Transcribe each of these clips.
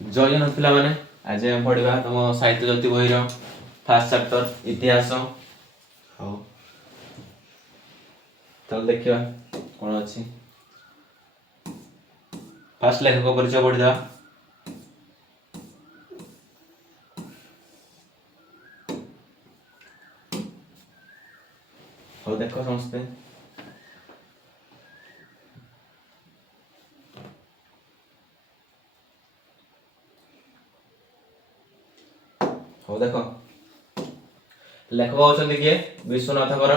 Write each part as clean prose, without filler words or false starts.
जय जन पिला माने आज हम पढ़ा तुम साहित्य ज्योति बही फास्ट चैप्टर इतिहास। हाँ चल देखा कौन अच्छी फास्ट लेखक परिचय पढ़ीदा। हाँ देख समस्ते हाँ देख लेखक होती किए विश्वनाथ कर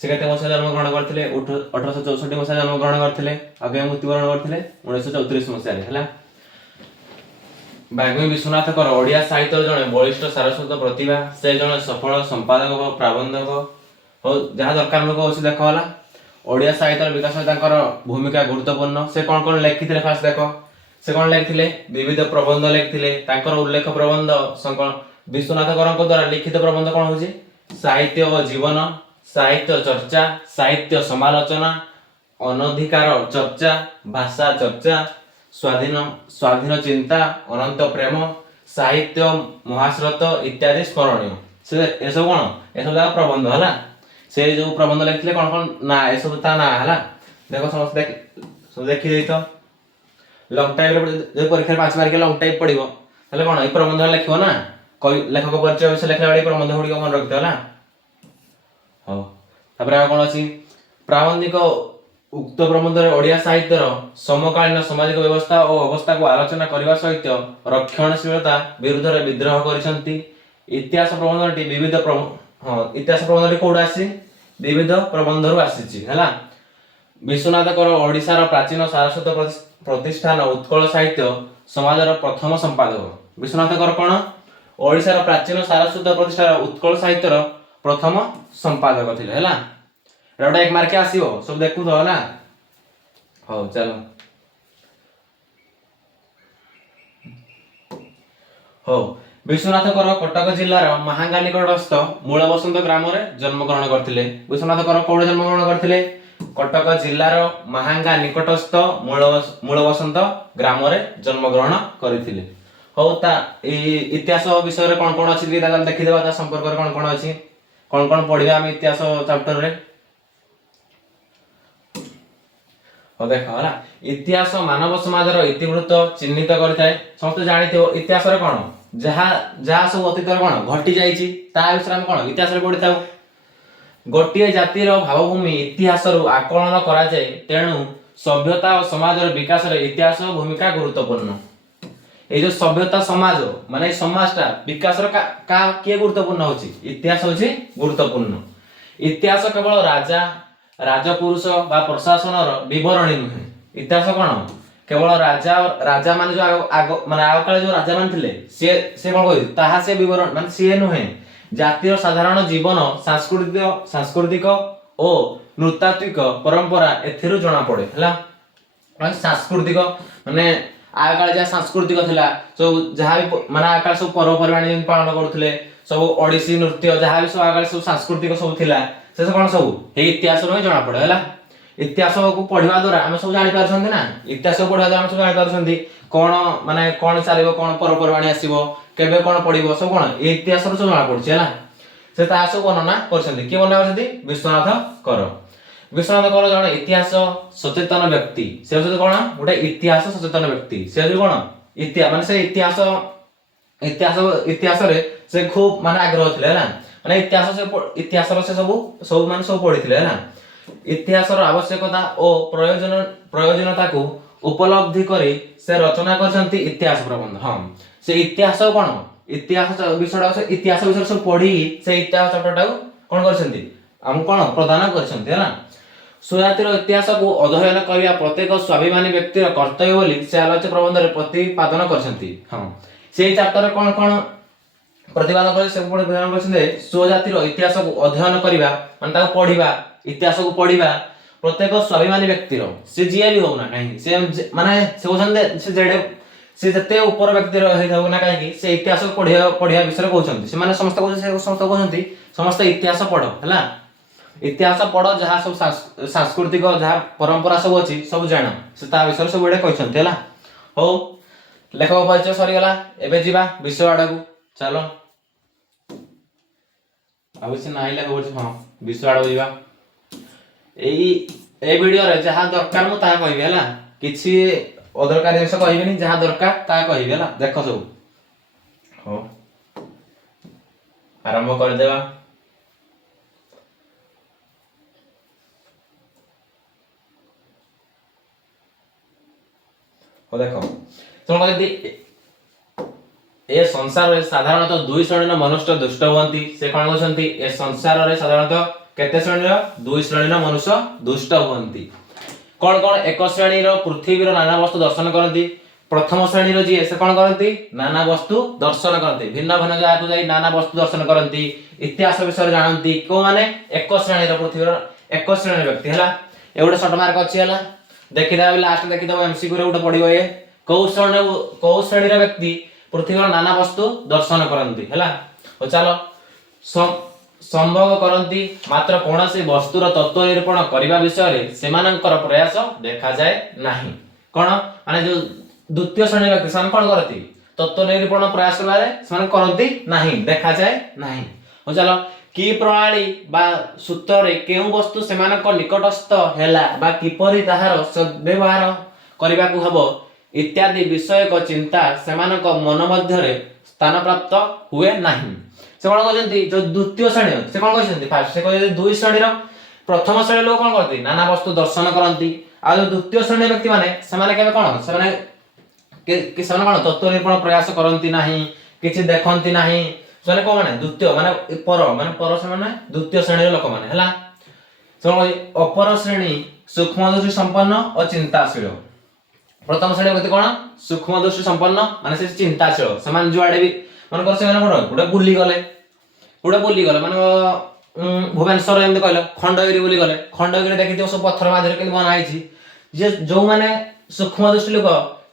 से केते मसीहा जन्म ग्रहण करते 1864 मसीहा जन्म ग्रहण करते आगे मृत्युवरण करते 1934 मसीह। बाग्मी विश्वनाथ कर ओडिया साहित्य जड़े बलिष्ठ सारस्वत प्रतिभा से जड़े सफल संपादक प्रबंधक हो जहाँ दरकार लोक अच्छे देख है ओडिया साहित्य विकास भूमिका गुरुत्वपूर्ण। से कौन कौन लिखी फास्ट देख से कौन लिखिले विविध प्रबंध लिखिले उल्लेख प्रबंध विश्वनाथ कर द्वारा लिखित प्रबंध कौन हो साहित्य और जीवन साहित्य चर्चा साहित्य समालोचना अनधिकार चर्चा भाषा चर्चा स्वाधीन स्वाधीन चिंता अनंत प्रेम साहित्य महास्रोत इत्यादि स्मरणीय। से सब कौन ये सब प्रबंध है से जो प्रबंध लिखते कौन कौन ना ये सब ता ना है देख समस्त सब देखी तो लंग टाइप जो परीक्षा 5 मार्क लंग टाइप पड़ो हेल्ले कौन ये प्रबंध लिख ना लेखक परिचय विषय लिखला बेले प्रबंध गुड़िक मन रखिथ है। हाँ तापर कौन अच्छी प्राबंधिक उक्त प्रबंध ओडिया साहित्यर समकालीन सामाजिक व्यवस्था और अवस्था को आलोचना करने सहित रक्षणशीलता विरुद्ध विद्रोह कर इतिहास प्रबंध विविध हाँ इतिहास प्रबंध कौट आसी विविध प्रबंध आसी है। विश्वनाथ कर ओडिशार प्राचीन सारस्वत प्रतिष्ठान उत्कल साहित्य समाजर प्रथम संपादक विश्वनाथ कर कौन ओडिशार प्राचीन सारस्वत प्रतिष्ठान उत्कल साहित्यर प्रथम संपादक थे है। गोटे 1 मार्क आसो सब देखु तो है। हाँ चलो हो विश्वनाथ कर कटक जिलार महांगा निकटस्थ मूल बसंत ग्राम जन्म ग्रहण करते। विश्वनाथ कर कौन जन्म ग्रहण करते कटक जिलार महांगा निकटस्थ मूल बसंत ग्राम जन्म ग्रहण करते। हो इतिहास विषय कौन कौन अच्छी देखीदा संपर्क कौन कौन अच्छी कौन कौन पढ़ा आम इतिहास चैप्टर रे। देख है इतिहास मानव समाजर इतिवृत्त चिन्हित करता है समस्त जानी इतिहास कौन जहाँ जहाँ सब अतीत कौन घटी जाइए विषय कौन इतिहास पढ़ी था। गोटे जातिर भावभूमि इतिहास आकलन कराए तेणु सभ्यता और समाज विकास इतिहास भूमिका गुरुत्वपूर्ण। ये जो सभ्यता समाज माने समाजटा विकास किए गुरुत्वपूर्ण हो इतिहास हो गुरुत्वपूर्ण। इतिहास केवल राजा राजपुरुष बा प्रशासन विवरणी नुहे इतिहास कौन केवल राजा राजा मान जो आग माने आग काले जो राजा मान थिले से कौन कहि ताहा से विवरण माने से नुहे जातीय साधारण जीवन सांस्कृतिक और नृतात्विक परंपरा एथिरु जना पड़े है। सांस्कृतिक माने आग काले जा सांस्कृतिक थिला सब जहाँ भी माने आग काले सब पर्वपर्वाणी पालन करुथिले सब ओडिसी नृत्य जहाँ भी सब आग काले सब सांस्कृतिक सब थिला से कौन सब ये इतिहास रू जना पड़े है। इतिहास को पढ़ा द्वारा आम सब जानी पार्टी ना इतिहास को पढ़ा द्वारा सब जानी पार्टी कौन माने कौन चलो कौन पर्वपर्वाणी आसो केबे कौन पड़ो सब कौन ये इतिहास सब जना पड़ी है से सब वर्णना कर किए बना विश्वनाथ कर। विश्वनाथ कर जन इतिहास सचेतन व्यक्ति से हूँ कौन गोटे इतिहास सचेतन व्यक्ति से हूँ कौन इतिहास माने से इतिहास इतिहास इतिहास से खूब माने आग्रह थे है माने इतिहास से सब माने सब पढ़ी थे है। इतिहास आवश्यकता और प्रयोजनता को उपलब्धि करी से रचना करछंती इतिहास प्रबंध। हाँ से इतिहास कौन इतिहास विषय इतिहास विषय सब पढ़ी से इतिहास चैप्टर कौन करछंती हम कौन प्रदान करछंती है। सुजातिर इतिहास को अध्ययन करने प्रत्येक स्वाभिमानी व्यक्तिर कर्तव्य बोली से आलोच्य प्रबंध प्रतिपादन करछंती। हाँ से चैप्टर कौन कौन प्रतिपादन कर स्वजातिर इतिहास को अध्ययन करवा माने पढ़ा इतिहास को पढ़ा प्रत्येक स्वाभिमानी व्यक्तिर से जी भी होना कहीं से माने से कहते से जेडे से जते ऊपर व्यक्ति ना कहीं से इतिहास को पढ़िया विषय कहते से माने समस्त कहते समस्त इतिहास पढ़ है इतिहास पढ़ जहाँ सब सांस्कृतिक जहाँ परंपरा सब अच्छी सब जान से विषय सब कहते है। हो लेखक परिचय सरीगला एबे जीवा विषय आड़क चलो आबे ना लेखक परिचय हाँ विषय आड़क जीवा ए वीडियो रे जहाँ दरकार मु ता कहबे हला किछि अदरकारी जिनिस कहबेनी जहाँ दरकार ता कहबे हला देख सब हो आरंभ कर देवा हो देखो तुम कहते ए संसार रे साधारणतः दुई श्रेणीर मनुष्य दुष्ट हुअंती से कोन कहछंती ए संसार रे साधारणतः केते श्रेणीर दुई श्रेणीर मनुष्य दुष्ट हुअंती कोन कोन एक श्रेणीर पृथ्वीर नाना वस्तु दर्शन करती प्रथम श्रेणीर जी से कोन करती नाना वस्तु दर्शन करती भिन्न भिन्न जगह को जाई नाना वस्तु दर्शन करती इतिहास विषय जानती को माने एक श्रेणीर पृथ्वीर एक श्रेणीर व्यक्ति हला ए गोटे शॉर्ट मार्क अछि हला देखि दबे लास्ट देखि दबो एमसीक्यू रे गोटे पडिबो ए को श्रेणीर व्यक्ति पृथ्वीर नाना वस्तु दर्शन करती हला ओ चलो संभव करती मात्र कोनोसी वस्तुर तत्व निरूपण करबा विषय रे सेमानंकर प्रयास देखा जाए नाही कोन माने जो द्वितीय श्रेणी व्यक्ति सन कोन करती तत्व निरूपण प्रयास बारे सन करती नाही देखा जाए नाही ओ चलो की प्रणाली बा सूत्र रे केउ वस्तु सेमानक निकटस्थ हेला बा किपरि ताहार सद्व्यवहार करबा को हबो इत्यादि विषय को चिंता सेमानक मन मध्य रे स्थान प्राप्त हुए नाही से कोन कहजंती जो द्वितीय श्रेणी से कोन कहजंती फास्ट से कहजंती दुई श्रेणीर प्रथम श्रेणी लोक कोन करती नाना वस्तु दर्शन करती आ जो द्वितीय श्रेणी व्यक्ति माने समाने केबे कोन समाने के समान कोन तत्व निरूपण प्रयास करती नाही किछि देखंती नाही सने को माने द्वितीय माने पर समान द्वितीय श्रेणी लोक माने हला सो अपर श्रेणी सूक्ष्म दृष्टि संपन्न और चिंताशील प्रथम श्रेणी व्यक्ति कोन सूक्ष्म दृष्टि संपन्न माने से चिंताशील समान जुआडे भी मन कर से माने गोटे बुली गले माने भुवनेश्वर एमती कहल खंडगिरी बुली गले खंडगिरी देखि सब पत्थर माध्यम के बना आइछि जे जो माने सूक्ष्म दृष्टि लोक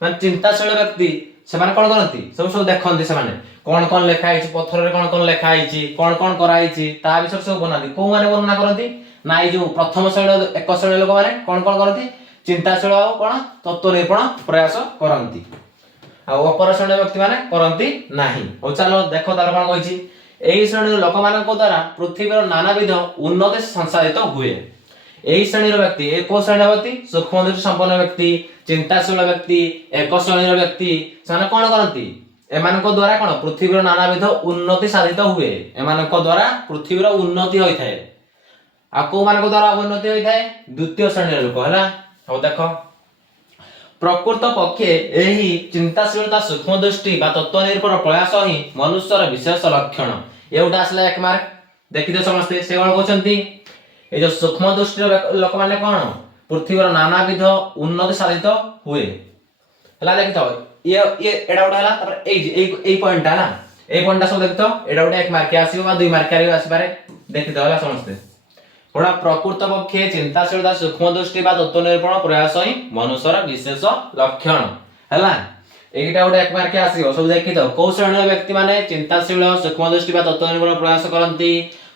माने चिंताशील व्यक्ति से माने कोन करंती सब सब देखंती से माने कोन कोन लिखा आइछि पत्थर रे कोन कोन लिखा आइछि कोन करा आइछि ता विषय सब बनाती को माने वर्णना करंती नाइ जो प्रथम श्रेणी एक श्रेणी लोक माने कोन करंती चिंताशील आ कोन तत्व निरूपण प्रयास करंती आ अपर श्रेणी व्यक्ति माने करंती नाही ओ चलो देखो तार कोन कहिछि एही श्रेणी लोक मानक द्वारा पृथ्वीर नानाविध उन्नति संसाधित हुए एही श्रेणी व्यक्ति एक श्रेणी व्यक्ति सूक्ष्म दृष्टि संपन्न व्यक्ति चिंताशील व्यक्ति एक श्रेणी व्यक्ति साने कोन करंती एमानक द्वारा कोन पृथ्वीर नानाविध उन्नति साधित हुए एमानक द्वारा पृथ्वीर उन्नति होई थाए आ को मानक द्वारा उन्नति होई थाए द्वितीय श्रेणी लोक हला हो देखो प्रकृत पक्षे एही चिंताशीलता सूक्ष्म दृष्टि बा तत्व निरूपण प्रयास ही मनुष्यर विशेष लक्षण एउटा आसला एक मार्क देखि दे समस्ते से कोन कहचंती ए जो सूक्ष्म दृष्टि लोक माने कोन पृथ्वीर नानाविध उन्नति साधित हुए हला देखि तो ये एडा उडा हला तर ए पॉइंट हला ए पॉइंट सब देखि तो एडा उडा एक मार्क आसीबो बा दुई मार्क आसी पारे देखि तो हला समस्ते थोड़ा प्रकृत पक्षे चिंताशीलता सूक्ष्म दृष्टि बा तत्व निरूपण प्रयास ही मनुष्यर विशेष लक्षण हला एटा गोटे एक मार्क आसीबो सब देखि तो को श्रेणी व्यक्ति माने चिंताशील सूक्ष्म दृष्टि बा तत्व निरूपण प्रयास करंती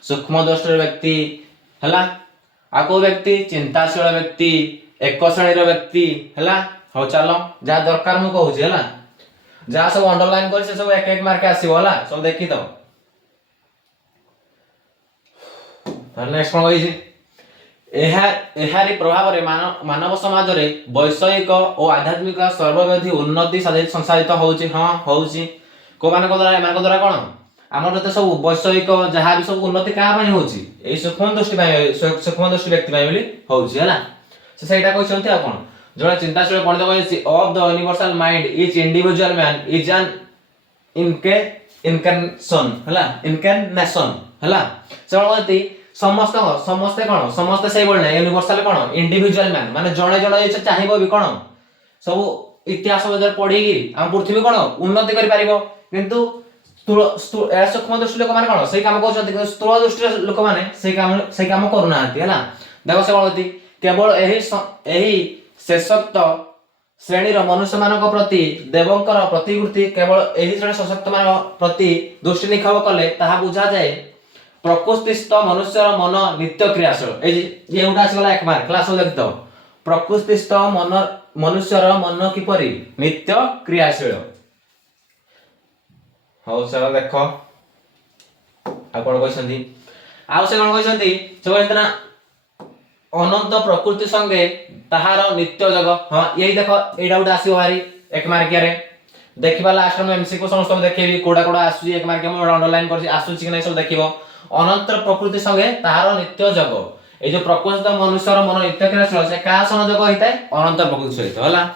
सूक्ष्म दृष्टि व्यक्ति हला आ को व्यक्ति चिंताशील व्यक्ति एक श्रेणी व्यक्ति हला हो चलो जा दरकार मु कहूची हला जा सब अंडरलाइन कर से सब एक एक मार्क आसीबो हला सब देखि तो नेक्स्ट कोन कहिछि एहारी प्रभाव रे मानव समाज रे वैषयिक और आध्यात्मिक सर्वव्याधि उन्नति संसाधित होउछि हां होउछि को मानक द्वारा कोन हमर त सब वैषयिक जहा भी सब उन्नति का पय होउछि ए सूक्ष्म दृष्टि व्यक्ति पय बोली होउछि हला से सेटा कहछंती आ कोन जोड़ा चिंताशील पंडित कहछि of the universal mind each individual man is an incarnation हला इनकर्नेशन हला से कहति समस्ते कोन समस्ते से बोलना यूनिवर्सल कोन इंडिविजुअल मैन माने जणे जणे जे चाहिबो भी कोन सब इतिहास बजार पढी हम पृथ्वी कोन उन्नति करि पारिबो किंतु सूक्ष्म दृष्टि लोक माने कोन सही काम करछथि स्थूल दृष्टि लोक माने सही काम करूनांती हला देखो से बोलती केवल एही सशक्त श्रेणीर मनुष्य मानक प्रति देवंकर प्रतिकृति केवल एही श्रेणी सशक्त मान प्रति दृष्टि निक्षेप कले ताहा बुझा जाए प्रकृतिस्थ मनुष्यर मन नित्य क्रियाशील ए उडा आसगला एक मार्क क्लास देखतो प्रकृतिस्थ मनुष्यर मन किपरि नित्य क्रियाशील। हौ चलो देख आ कोन कहछंती आ से कोन कहछंती से कहछंती ना अनंत प्रकृति संगे ताहार नित्य जग। हां यही देख एडा उडा आसी भारी एक मार्किया रे देखिबा लास्ट में एमसीक्यू समस्त देखिबी कोडा कोडा आसुची एक मार्किया में अंडरलाइन करछि आसुची कि नै सब देखिबो। अनंत प्रकृति संगे ताहार नित्य जग ए जो प्रकृति मनुष्यर मन नित्य क्रियाशील से का सन जग होइताय अनंत प्रकृति सहित होला।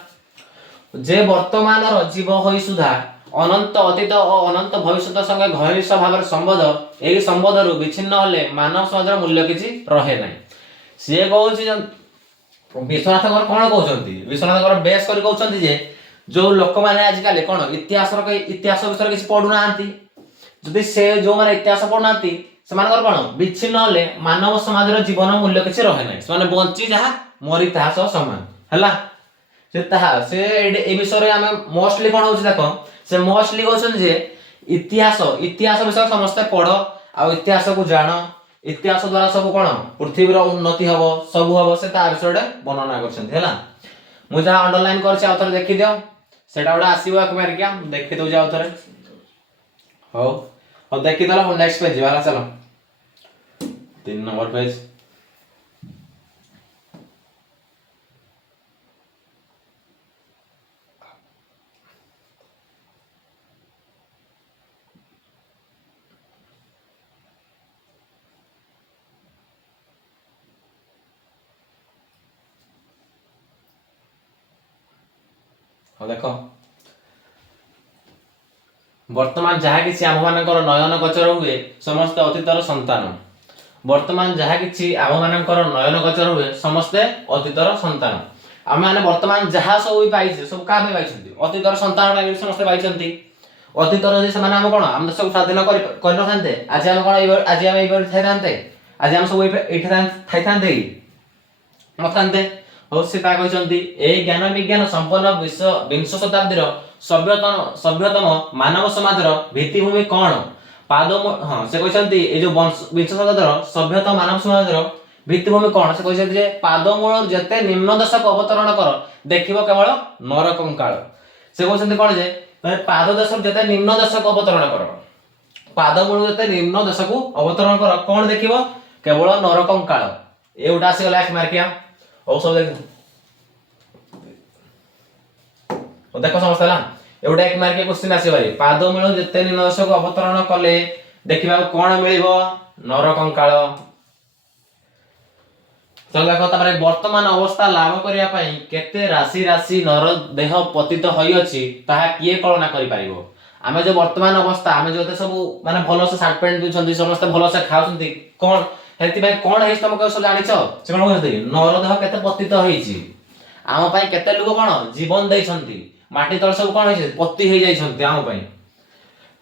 जे वर्तमान रो जीव होई सुधा अनंत अतीत और अनंत भविष्य संगे घनिष्ठ भाव संबंध एही संबंध रु विच्छिन्न होले मानव समाजर मूल्य किछि रहे नै। से कहउछि विश्वनाथ कोन कहउछंती विश्वनाथ बेस करि कहउछंती जे जो लोक माने आज काले कोन इतिहास विषय किछि पढु नांती जदि से जो माने इतिहास पढु नांती से मानकर कोन विच्छिन्न होले मानव समाजर जीवन मूल्य किछि रहे नै। से माने बंची जहा मरि ताहा सह समान हला। से ताहा से ए विषय रे हमें मोस्टली कोन होछि देखो से मोस्टली कहउछन जे इतिहास विषय समस्त पढ आ इतिहास को जान इतिहास द्वारा सब कोन पृथ्वी रो उन्नति हबो सब हबो से ता विषय रे वर्णना करछन हला। मु जहा अंडरलाइन करछि आ थरे देखि दियो सेटा उडा आसीबो एक मार क्या देखि दउ जाओ थरे। हो और देखि दला नेक्स्ट पेज वाला चलो 3 नंबर पेज देखो वर्तमान जहा किछि आम मानकर नयन गोचर हुए समस्त अतीतर संतान। वर्तमान जहा किछि आम मानकर नयन गोचर हुए समस्त अतीतर संतान। आम माने वर्तमान जहा सब भी पाइछे सब का में पाइछंती अतीतर संतान का समस्त पाइछंती। अतीतर जे समान हम कोन हम देश को स्वाधीन कर न थानते आज हम कोन आज हम एबर थाइ थानते आज हम सब एठे थाइ थानते न थानते। हो से ता कहचंती ए ज्ञान विज्ञान संपन्न विंश शताब्दीर सभ्यतम मानव समाजर भित्तिभूमि कोन पाद हां से कहचंती ए जो विंश शताब्दीर सभ्यतम मानव समाजर भित्तिभूमि कोन से कहचंती जे पादमूल जते निम्न दशक अवतरण कर देखिबो केवल नरकंकाल। से कहचंती कोन जे पाद दशक जते निम्न दशक अवतरण कर पादमूल जते निम्न दशक अवतरण कर कोन देखिबो केवल नरकंकाल। एउटा से गला एक मार्किया और सब देखो समझ ला एउटा एक मार्क क्वेश्चन आसी भाई पाद मिलो जते निनदशक अवतरण कले देखिबा कोन मिलिबो नरकंकाल। चल देखो तबरे वर्तमान अवस्था लाभ करिया पई केते राशि राशि नर देह पतित होई अछि ताहा किए कल्पना करि पारिबो। आमे जो वर्तमान अवस्था आमे जो सब माने भलो से शर्ट पैंट दुछंती समस्त भलो से खाउछंती कोन हेति भाई कोन हेस तुम सब जानिछो से कोन कहते नर देह केते पतित होईछि आम पई केते लोक कोन जीवन दैछंती माटी तळ सब कोन होईछि पति हेइ जाइछंती आम पई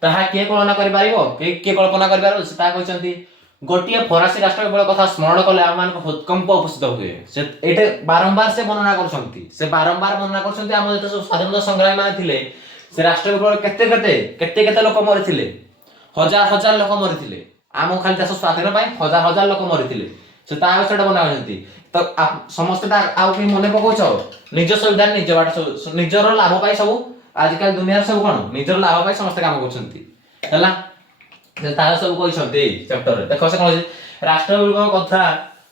ताहा के कल्पना करि पारिबो के कल्पना करि पारिबो से ता कहछंती गोटिए फरासी राष्ट्र बेल कथा स्मरण कले आम मान भूतकंप उपस्थित हुए से एटे बारंबार से वर्णना करछंती से बारंबार वर्णना करछंती आम जते सब स्वाधीनता संग्रामी माने थिले से राष्ट्र बेल केते लोक मरिथिले हजार हजार लोक मरिथिले आम खाली देश स्वाधीन पाई हजार हजार लोक मरिथिले से ता विषयटा बनाउछंती। तो समस्त ता आउ के मने पकोछो निज संविधान निज बाट निजर लाभ पाई सब आजकल दुनिया सब कोन निजर लाभ पाई समस्त काम करछंती हला। से ता सब कहछंती चैप्टर रे देखो से कोन राष्ट्र बेल कथा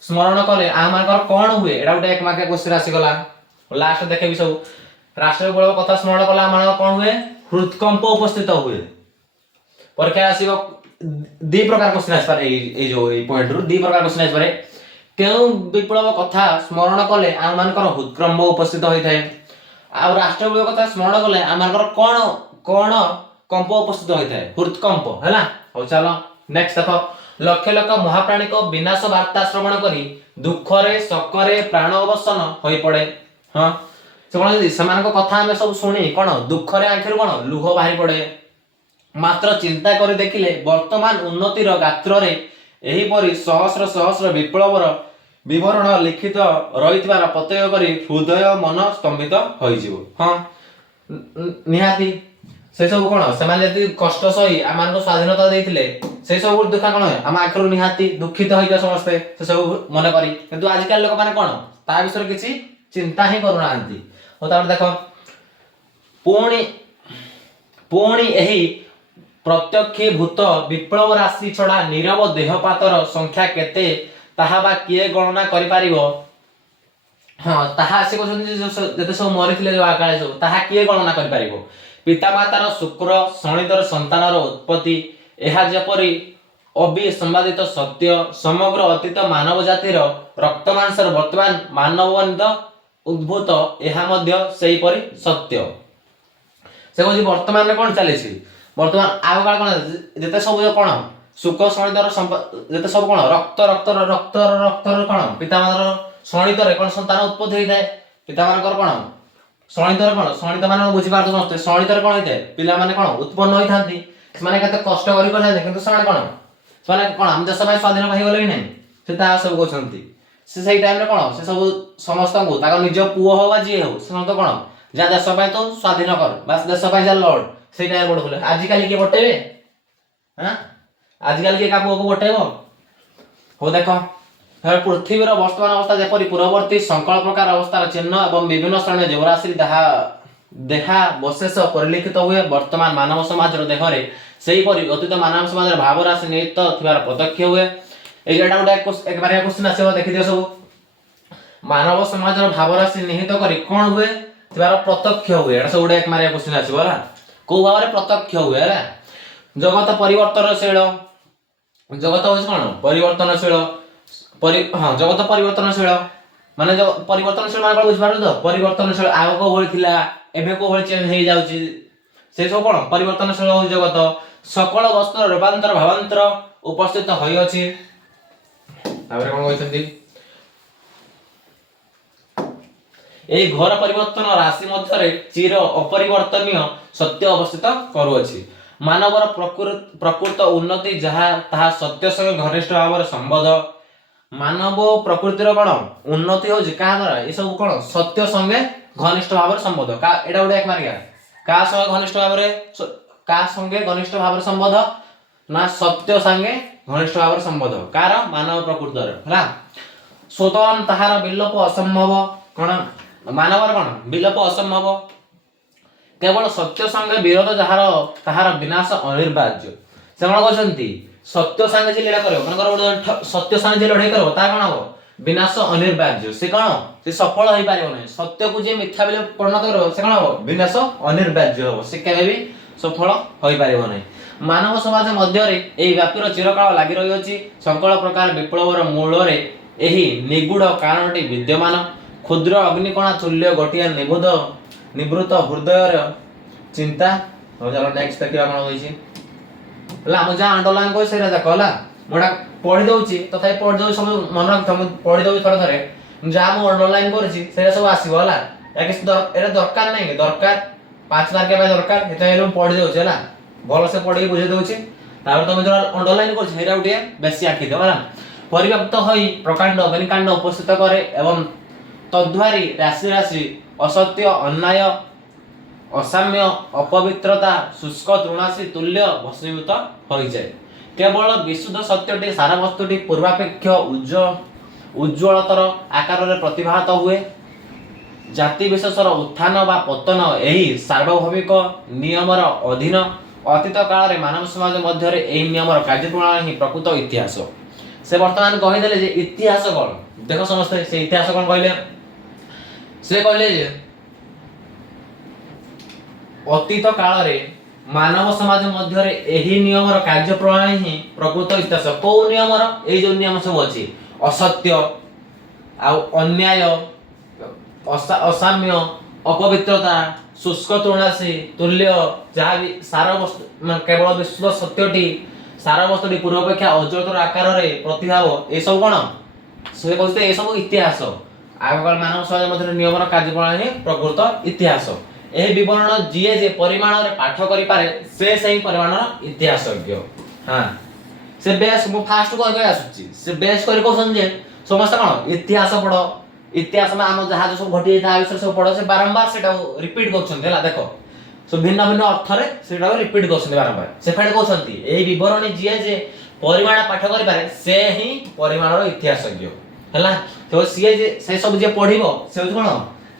स्मरण करे आ मानकर कोन हुए एडा उटा एक मार्क क्वेश्चन आसी गला लास्ट देखेबी सब राष्ट्र बेल कथा स्मरण कला मान कोन हुए हृदकंप उपस्थित हुए। परीक्षा आसीबो दी प्रकार क्वेश्चन आस पारे ए जो ए पॉइंट रु दी प्रकार क्वेश्चन आस पारे केउ विप्लव कथा स्मरण कले आ मानकर हृदकंप उपस्थित होई थाए आ राष्ट्र बेल कथा स्मरण कले आ मानकर कोन कोन कंप उपस्थित होई थाए हृदकंप हैला। हो चलो नेक्स्ट देखो लक्ष लक्ष महाप्राणी को विनाश वार्ता श्रवण करी दुख रे शोक रे प्राण अवसान होई पड़े। हां से कोन समान को कथा हम सब सुनी कोन दुख रे आखिर कोन लुह बाहरी पड़े मात्र चिंता कर देखिले वर्तमान उन्नतिर गात्र रे एही परि सहस्र सहस्र विप्लवर विवरण लिखित रहितबार प्रत्यय करी हृदय मन स्तंभित होई जिवो। हां निहाती से सब कोन से माने जति कष्ट सही आमान को स्वाधीनता देथिले से सब दुखा कोन हम आखिर निहाती दुखित होई समस्ते से सब मन करी किंतु आजकल लोक माने कोन ता विषय किछि चिंता ही करू नांती। हो तापर देखो पुणी पुणी एही प्रत्यक्षीभूत विप्लव राशि छड़ा नीरव देहपातर संख्या केते ताहा बा किए गणना करि पारिबो। हाँ ताहा से कहउछन जते सब मरिथिले जो आकाळे सब ताहा किए गणना करि पारिबो। पितामातार शुक्र शनिधर संतानर उत्पत्ति एहा जेपरि अविसंवादित सत्य समग्र अतीत मानव जातिर रक्त मांसर वर्तमान मानववंत उद्भूत एहा मध्य सेही परि सत्य। से कहछि वर्तमान रे कोन चलेछि वर्तमान आगो काल कोन जते सब जो कोन शुक्र शनिधर जते सब कोन रक्त रक्त रक्त रक्त कोन पितामातार शनिधर कोन संतान उत्पत्ति होई थाए पितामानकर कोन शनिधर कोन शनिध मान बुझि पारदो नस्ते शनिधर कोन होई थाए पिला माने कोन उत्पन्न होई थांती माने कते कष्ट करि करथाय किंतु समाने कोन हम देश में स्वाधीन भाई गले नै से ता सब कहउछंती से सही टाइम रे कोन से सब समस्त को ताको निज पुओ हो बा जी हो से तो कोन जा देश में तो स्वाधीन कर बस देश में जा लॉर्ड से टाइम बड़ बोले आज काली के बटेबे हां आज काली के का पुओ को बटेबो हो देखो पृथ्वीर वर्तमान अवस्था जेपरि पूर्ववर्ती संकल्प प्रकार अवस्थार चिन्ह एवं विभिन्न श्रेणी जीवराशि देहा बशेष परिलिखित हुए वर्तमान मानव समाज देहरे सेही परि अतीत मानव समाज भाव राशि निहित थिबार प्रत्यक्ष हुए। ए जेटा गोटे एक बार क्वेश्चन आसीबो देखि दियो सब मानव समाज भाव राशि निहित करी कोन हुए थिबार प्रत्यक्ष हुए एटा सब गोटे एक मारिया क्वेश्चन आसीबो हला को भाव रे प्रत्यक्ष हुए हला। जगत परिवर्तनशील जगत होय कोन परिवर्तनशील जगत परिवर्तनशील माने जो परिवर्तनशील माने बुझ पारु तो परिवर्तनशील आगो को होय थिला एबे को होय चेंज हे जाउची से सब कोन परिवर्तनशील होय जगत सकल वस्तुर रूपांतर भावांतर उपस्थित होय अछि। तापर कोन होइछंती एई घोर परिवर्तन राशि मध्यरे चिर अपरिवर्तनीय सत्य अवस्थित करू अछि। मानवर प्रकृत उन्नति जहा ताहा सत्य संग घनिष्ठ भाव संबंध मानव प्रकृतिर कोन उन्नति हो जे का द्वारा ए सब कोन सत्य संगे घनिष्ठ भाव संबंध का एडा उडे एक मारिया का संगे घनिष्ठ भाव रे का संगे घनिष्ठ भाव संबंध ना सत्य संगे घनिष्ठ भाव संबंध कार मानव प्रकृतिर हला स्वतः ताहार विलोप असंभव कोन मानवर कोन विलोप असंभव केवल सत्य संगे विरोध जहार ताहार विनाश अनिर्वार्य से कोन कहछंती सत्य संगे जे लड़ा करो मन कर सत्य संगे जे लड़ाई करो ता कोन हो विनाश अनिर्वार्य से कोन से सफल होई पारिबो नै सत्य को जे मिथ्या बोले परिणत करो से कोन हो विनाश अनिर्वार्य हो से केबे भी सफल होई पारिबो नै। मानव समाज मध्य रे एई व्यापीर चिरकाल लागि रहि अछि संकल्प प्रकार विप्लवर मूल रे एही निगुढ़ कारणटी विद्यमान क्षुद्र अग्निकणा तुल्य गटिया निवृत हृदयर चिंता हो चलो नेक्स्ट देखिबा कोन होइछि ला हम जा अंडरलाइन को सेरा देखो ला मोडा पढि दउची तथापि पढि दउ सब मन रख हम पढि दउ थोड़ा थरे जा हम अंडरलाइन करछि सेरा सब आसीबो ला एके एरा दरकार नै के दरकार 5 मार्क के दरकार एते हम पढि दउछी ला भलो से पढि बुझे दउची तापर तुम जो अंडरलाइन करछि हेरा उठे बेसी आखि देबा ला परिव्याप्त होई प्रकांड अग्निकांड उपस्थित करे एवं तद्वारी राशि राशि असत्य अन्याय असाम्य अपवित्रता शुष्क तृणासी तुल्य भस्मीभूत होई जाय। केवल विशुद्ध सत्यटी सारा वस्तुटी पूर्वापेक्ष उज्ज्वलतर आकार रे प्रतिभात हुए। जाति विशेषर उत्थान बा पतन एही सार्वभौमिक नियमर अधीन अतीत काल रे मानव समाज मध्य रे एही नियमर कार्यप्रणाली ही प्रकृत इतिहास। से वर्तमान कहि देले जे इतिहास कोन देखो समस्त से इतिहास कोन कहले से कहले जे अतीत काल रे मानव समाज मध्य रे एही नियमर कार्यप्रणाली ही प्रकृत इतिहास। को नियमर ए जो नियम सब अछि असत्य आ अन्याय असाम्य अपवित्रता शुष्क तृणासी तुल्य जहाँ भी सारा वस्तु केवल विश्व सत्यटी सारा वस्तुटी पूर्वापेक्षा अज्वलतर आकार रे प्रतिभाव ए सब कोन से कहते ए सब इतिहास। आगकाल मानव समाज मध्य नियमर कार्यप्रणाली प्रकृत इतिहास। एही विवरण जीए जे परिमाण रे पाठ करि पारे से सही परिमाणर इतिहासज्ञ। हां से बेस मु फास्ट को आसुची से बेस करि कोसन जे समस्त कोन इतिहास पढो इतिहास में हम जहां जो सब घटी था विषय सब पढो से बारंबार सेटा रिपीट करछन देला देखो सो भिन्न भिन्न अर्थ रे सेटा रिपीट करछन बारंबार से फेड कहछंती एही विवरण जीए जे परिमाण पाठ करि पारे से ही परिमाणर इतिहासज्ञ हला तो से जे से सब जे पढिबो से कोन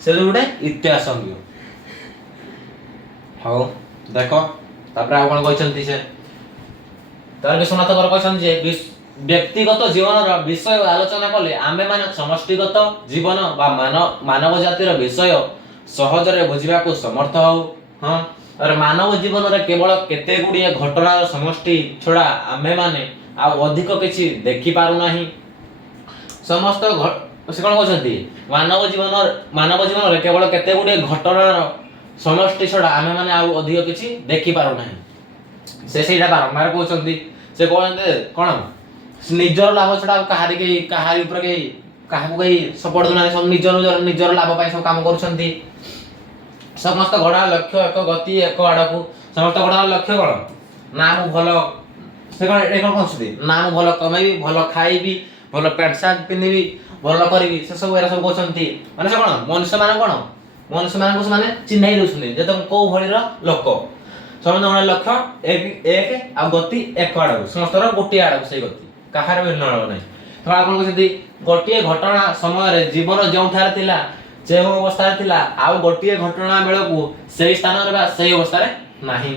से जो गोटे इतिहास अंग। हौ देख तापर आ कोन कहछन्ती से तार विश्वनाथ बर कहछन जे व्यक्तिगत जीवन विषय आलोचना कले आमे माने समष्टिगत जीवन बा मानव जातिर विषय सहजरे बुझिबा को समर्थ हो। हां अरे मानव जीवन रे केवल केते गुडिया घटना समष्टि छोड़ा आमे माने आ अधिक किछि देखि पारु नाही। समस्त से कोन कहछन्ती मानव जीवन रे केवल केते गुडिया घटना समष्टि छोड़ा आमे माने आ अधिक किछि देखि पारु नाही। से सेटा बारंबार कहछन्ती से कहते कोन निजर लाभ छड़ा कहारी ऊपर कहीं सपोर्ट देना सब निजर लाभ पाई सब काम करूछन्ती। समस्त घोड़ा लक्ष्य एक गति एक आड़ को समस्त घोड़ा लक्ष्य कौन ना मु भल से कौन ना मु भल कमेबी भल खाइबी भल पैंट सार्ट पिंधिबी भल करी से सब एरा सब कहछन्ती माने से कौन मनुष्य माने चिन्हाई दउछन्ती जे तुम को भलिर लोक समस्त घोड़ा लक्ष्य एक आ गति एक आड़ को समस्त गोटी आड़ को से गति कहार भी नळ नै। तो आपण कहछन्ती गोटिए घटना समय रे जीवन जोठार थिला जे अवस्था रे थिला आ गोटिए घटना बेल को सेही स्थान रे बा सेही अवस्था रे नाही।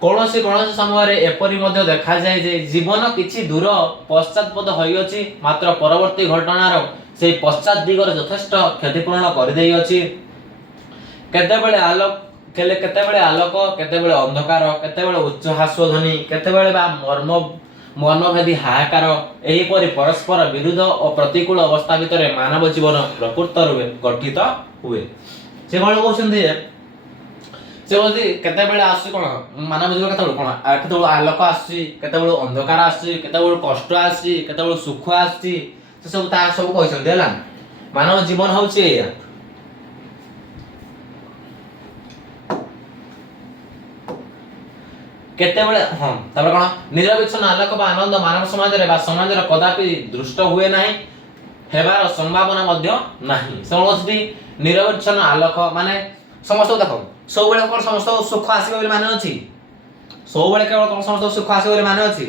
कोनोसी समय रे एपरि मध्ये देखा जाय जे जीवन किछि दूर पश्चातपद होई अछि मात्र परवर्ती घटनार सेही पश्चात दिगर यथेष्ट क्षतिपूर्ण कर देई अछि। केतेबेले आलोक केतेबेले अंधकार केतेबेले उच्च हास्यध्वनि केतेबेले बा मर्मभेदी हाहाकार एहीपरि परस्पर विरुद्ध और प्रतिकूल अवस्था भितर मानव जीवन प्रकृत रूपे गठित हुए। से कोन कहछन्ती से बोलती केतेबेले आसी कोन मानव जीवन केतेबेले आलोक आसी केतेबेले अंधकार आसी केतेबेले कष्ट आसी केतेबेले सुख आसी से सब ता सब कहछन्ती हला मानव जीवन होउची एया। केतेबेले हां तापर कोन निरविच्छिन्न आलोक बा आनंद मानव समाज रे बा समाज रे कदापि दृष्ट हुए नाही हेबार संभावना मध्य नाही। समझती निरविच्छिन्न आलोक माने समस्त देखो सब बेले कोन समस्त सुख आसीबो बोली माने अछि सब बेले केवल कोन समस्त सुख आसीबो बोली माने अछि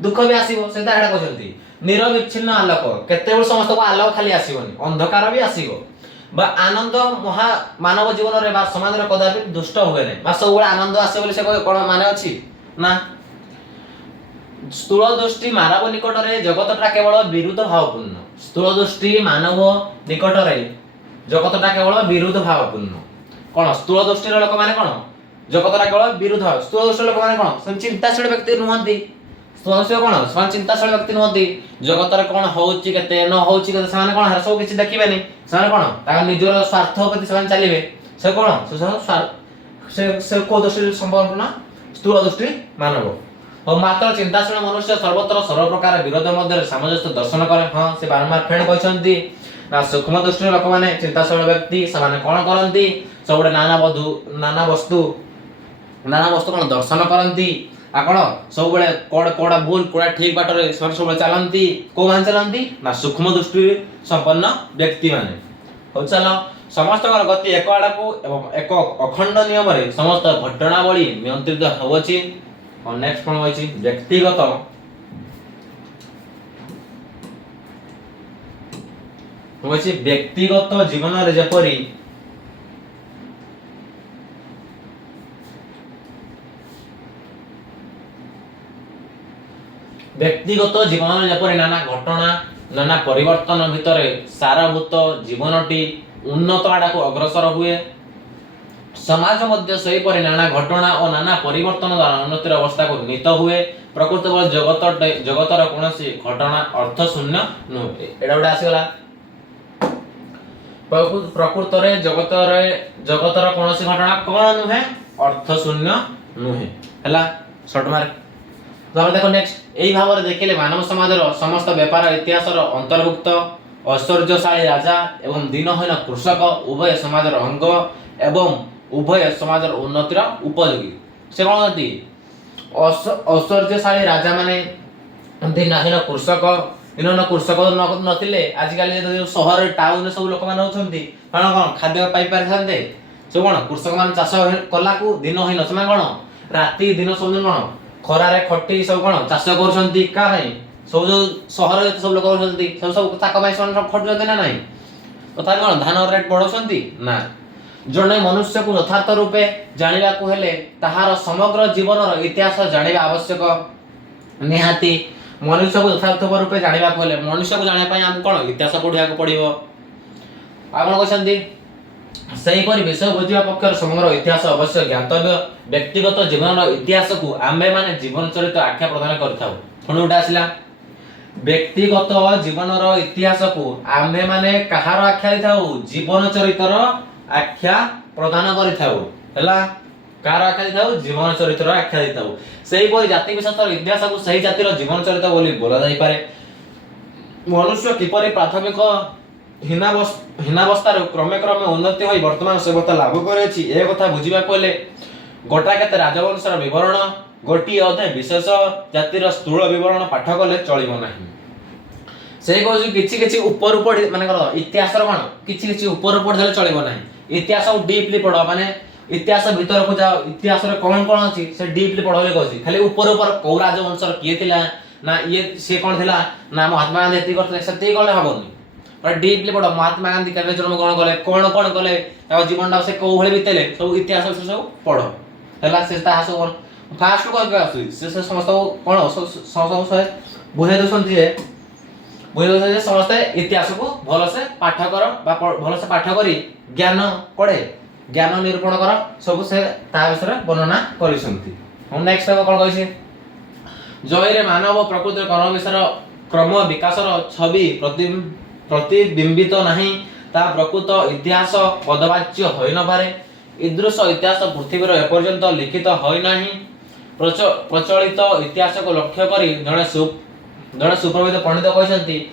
दुख भी आसीबो सेता एडा कहछन्ती निरविच्छिन्न आलोक केतेबेले समस्त को आलोक खाली आसीबोनी अंधकार भी आसीबो बा आनंद महा मानव जीवन रे बा समाज रे कदापि दुष्ट हुए नै बा सब बेले आनंद आसे बोली से कोन माने अछि ना। स्थूल दृष्टि मानव निकट रे जगतटा केवल विरुद्ध भावपूर्ण स्थूल दृष्टि मानव निकट रे जगतटा केवल विरुद्ध भावपूर्ण कोन स्थूल दृष्टि रे लोक माने कोन जगतटा केवल विरुद्ध भाव स्थूल दृष्टि लोक माने कोन सं चिंताशील व्यक्ति नुहंती स्थूल दृष्टि कोन सं चिंताशील व्यक्ति नुहंती जगत रे कोन होउची केते न होउची केते साने कोन हर सब किछि देखिबेनी साने कोन ता निजर स्वार्थ प्रति साने चलिबे से कोन से को दृष्टि संपूर्ण स्थूल दृष्टि मानव और मात्र चिंताशील मनुष्य सर्वत्र सर्व प्रकार विरोध मध्य सामंजस्य दर्शन करे। हां से बारंबार फेण कहछन्ती ना सूक्ष्म दृष्टि लोक माने चिंताशील व्यक्ति साने कोन करन्ती सबडे नाना वस्तु कोन दर्शन करन्ती आ कोन सब बेले कोडा भूल कोडा ठीक बाट रे सब बेले चलन्ती को मान चलन्ती ना सूक्ष्म दृष्टि संपन्न व्यक्ति माने। हो चलो समस्त गति एक आड़ को एवं एक अखंड नियम रे समस्त घटनावली नियंत्रित होवछि। और नेक्स्ट कोन होइछि व्यक्तिगत जीवन रे जेपरि व्यक्तिगत जीवन जेपरि नाना घटना नाना परिवर्तन भितरे सारभूत जीवनटी उन्नत आड़ा को अग्रसर हुए समाज मध्य सही परि नाना घटना और नाना परिवर्तन द्वारा उन्नतिर अवस्था को नीत हुए। प्रकृत बल जगतर कोनसी घटना अर्थ शून्य नुहे एडा उडा आसीगला प्रकृत रे जगतर कोनसी घटना कोन नुहे अर्थ शून्य नुहे हला शॉर्ट मार्क। तो हम देखो नेक्स्ट एई भाव रे देखिले मानव समाज रो समस्त व्यापार इतिहास रो अंतर्भुक्त ऐश्वर्यशाली राजा एवं दिनहीन कृषक उभय समाज रो अंग एवं उभय समाज रो उन्नतिर उपयोगी। से कोन होती ऐश्वर्यशाली राजा माने दिनहीन कृषक नथिले आजिकाली जो शहर टाउन सब लोक मान होछन्ती कोन खाद्य पाई पार थांते से कोन कृषक मान चाष कला को दिनहीन समान कोन राति दिन सब दिन कोन खरा रे खटी सब कोन चाष करछन्ती का नै सब जो शहर सब लोक करछन्ती सब ताका पाई सब खटुछन्ती ना नै तथा कौन धान रेट बढ़ाउछंती ना जने मनुष्य को यथार्थ रूपे जानिबा को हेले ताहार समग्र जीवनर इतिहास जानिबा आवश्यक निहाती मनुष्य को यथार्थ रूपे जानिबा को हेले मनुष्य को जानिबा पई हम कोन इतिहास पढिया को पड़िबो आपण कहछंती सही परि विषय बुझिबा पक्षर समग्र इतिहास अवश्य ज्ञातव्य व्यक्तिगत जीवनर इतिहास को आम्बे माने जीवन चरित्र आख्या प्रदान करथाउ पुणी उठा आसिला व्यक्तिगत जीवनर इतिहास को आम्भे माने कहार आख्या देथाउ जीवन चरित्र आख्या प्रदान करिथाउ हला कार आख्या देथाउ जीवन चरित्र आख्या देथाउ सेही परि जाति विशेषर इतिहास को सही जातिर जीवन चरित्र बोली बोला जाई पारे मनुष्य किपरि प्राथमिक हीनावस्था क्रमे क्रमे उन्नति होई वर्तमान सभ्यता लाभ करेछि ए कथा बुझिबा कोले गोटा केते राजवंशर विवरण गोटी अध्याय विशेष जातिर स्थूल विवरण पाठ कले चलिबो नाही से कहू किछि किछि ऊपर ऊपर माने कर इतिहास रो कोन किछि किछि ऊपर ऊपर देले चलिबो नाही इतिहास को डीपली पढो माने इतिहास भीतर को जाओ इतिहास रे कोन कोन अछि से डीपली पढो ले कहू खाली ऊपर ऊपर को राजवंशर किए थिला ना ये से कोन थिला ना महात्मा गांधी एति करथले सेति कोले हबोनी पर डीपली पढो महात्मा गांधी केबे जन्म ग्रहण कले कोन कले आ जीवनटा से को भले बितेले सब इतिहास से सब पढो हला से ता हासो फास्ट को आसु से समस्त कोन समस्त बुझे दसंती है बुझे दस समस्त इतिहास को भलो से पाठ कर बा भलो से पाठ करी ज्ञान पढे ज्ञान निरूपण कर सब से ता विषय वर्णना करिसंती हम नेक्स्ट कोन कहै जय रे मानव प्रकृति कर्म विषय क्रम विकासर छवि प्रतिबिंबित नहीं ता प्रकृत इतिहास पदवाच्य होई न पारे ईदृश इतिहास पृथ्वीर एपर्यंत लिखित होई नाही प्रचलित इतिहास को लक्ष्य करी जने सुप्रसिद्ध पंडित कहते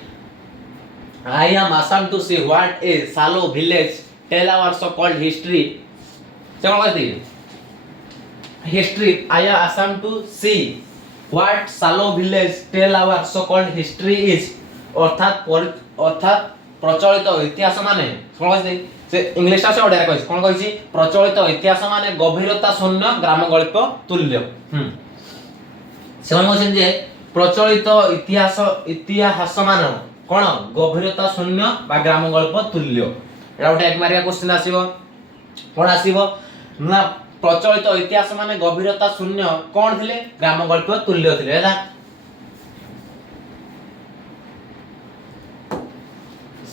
I am ashamed to see what a shallow village tale our so called history से कहते history I am ashamed to see what shallow village tale our so called history is अर्थात प्रचलित इतिहास माने कहते से इंग्लिश से ओडिया कहै कोन कहै प्रचलित इतिहास माने गभीरता शून्य ग्राम गल्प तुल्य से कहै जे प्रचलित इतिहास मान कोन गभीरता शून्य बा ग्राम गल्प तुल्य एटा उठे एक मारिया क्वेश्चन आसीबो कोन आसीबो ना प्रचलित इतिहास माने गभीरता शून्य कोन थिले ग्राम गल्प तुल्य थिले हैला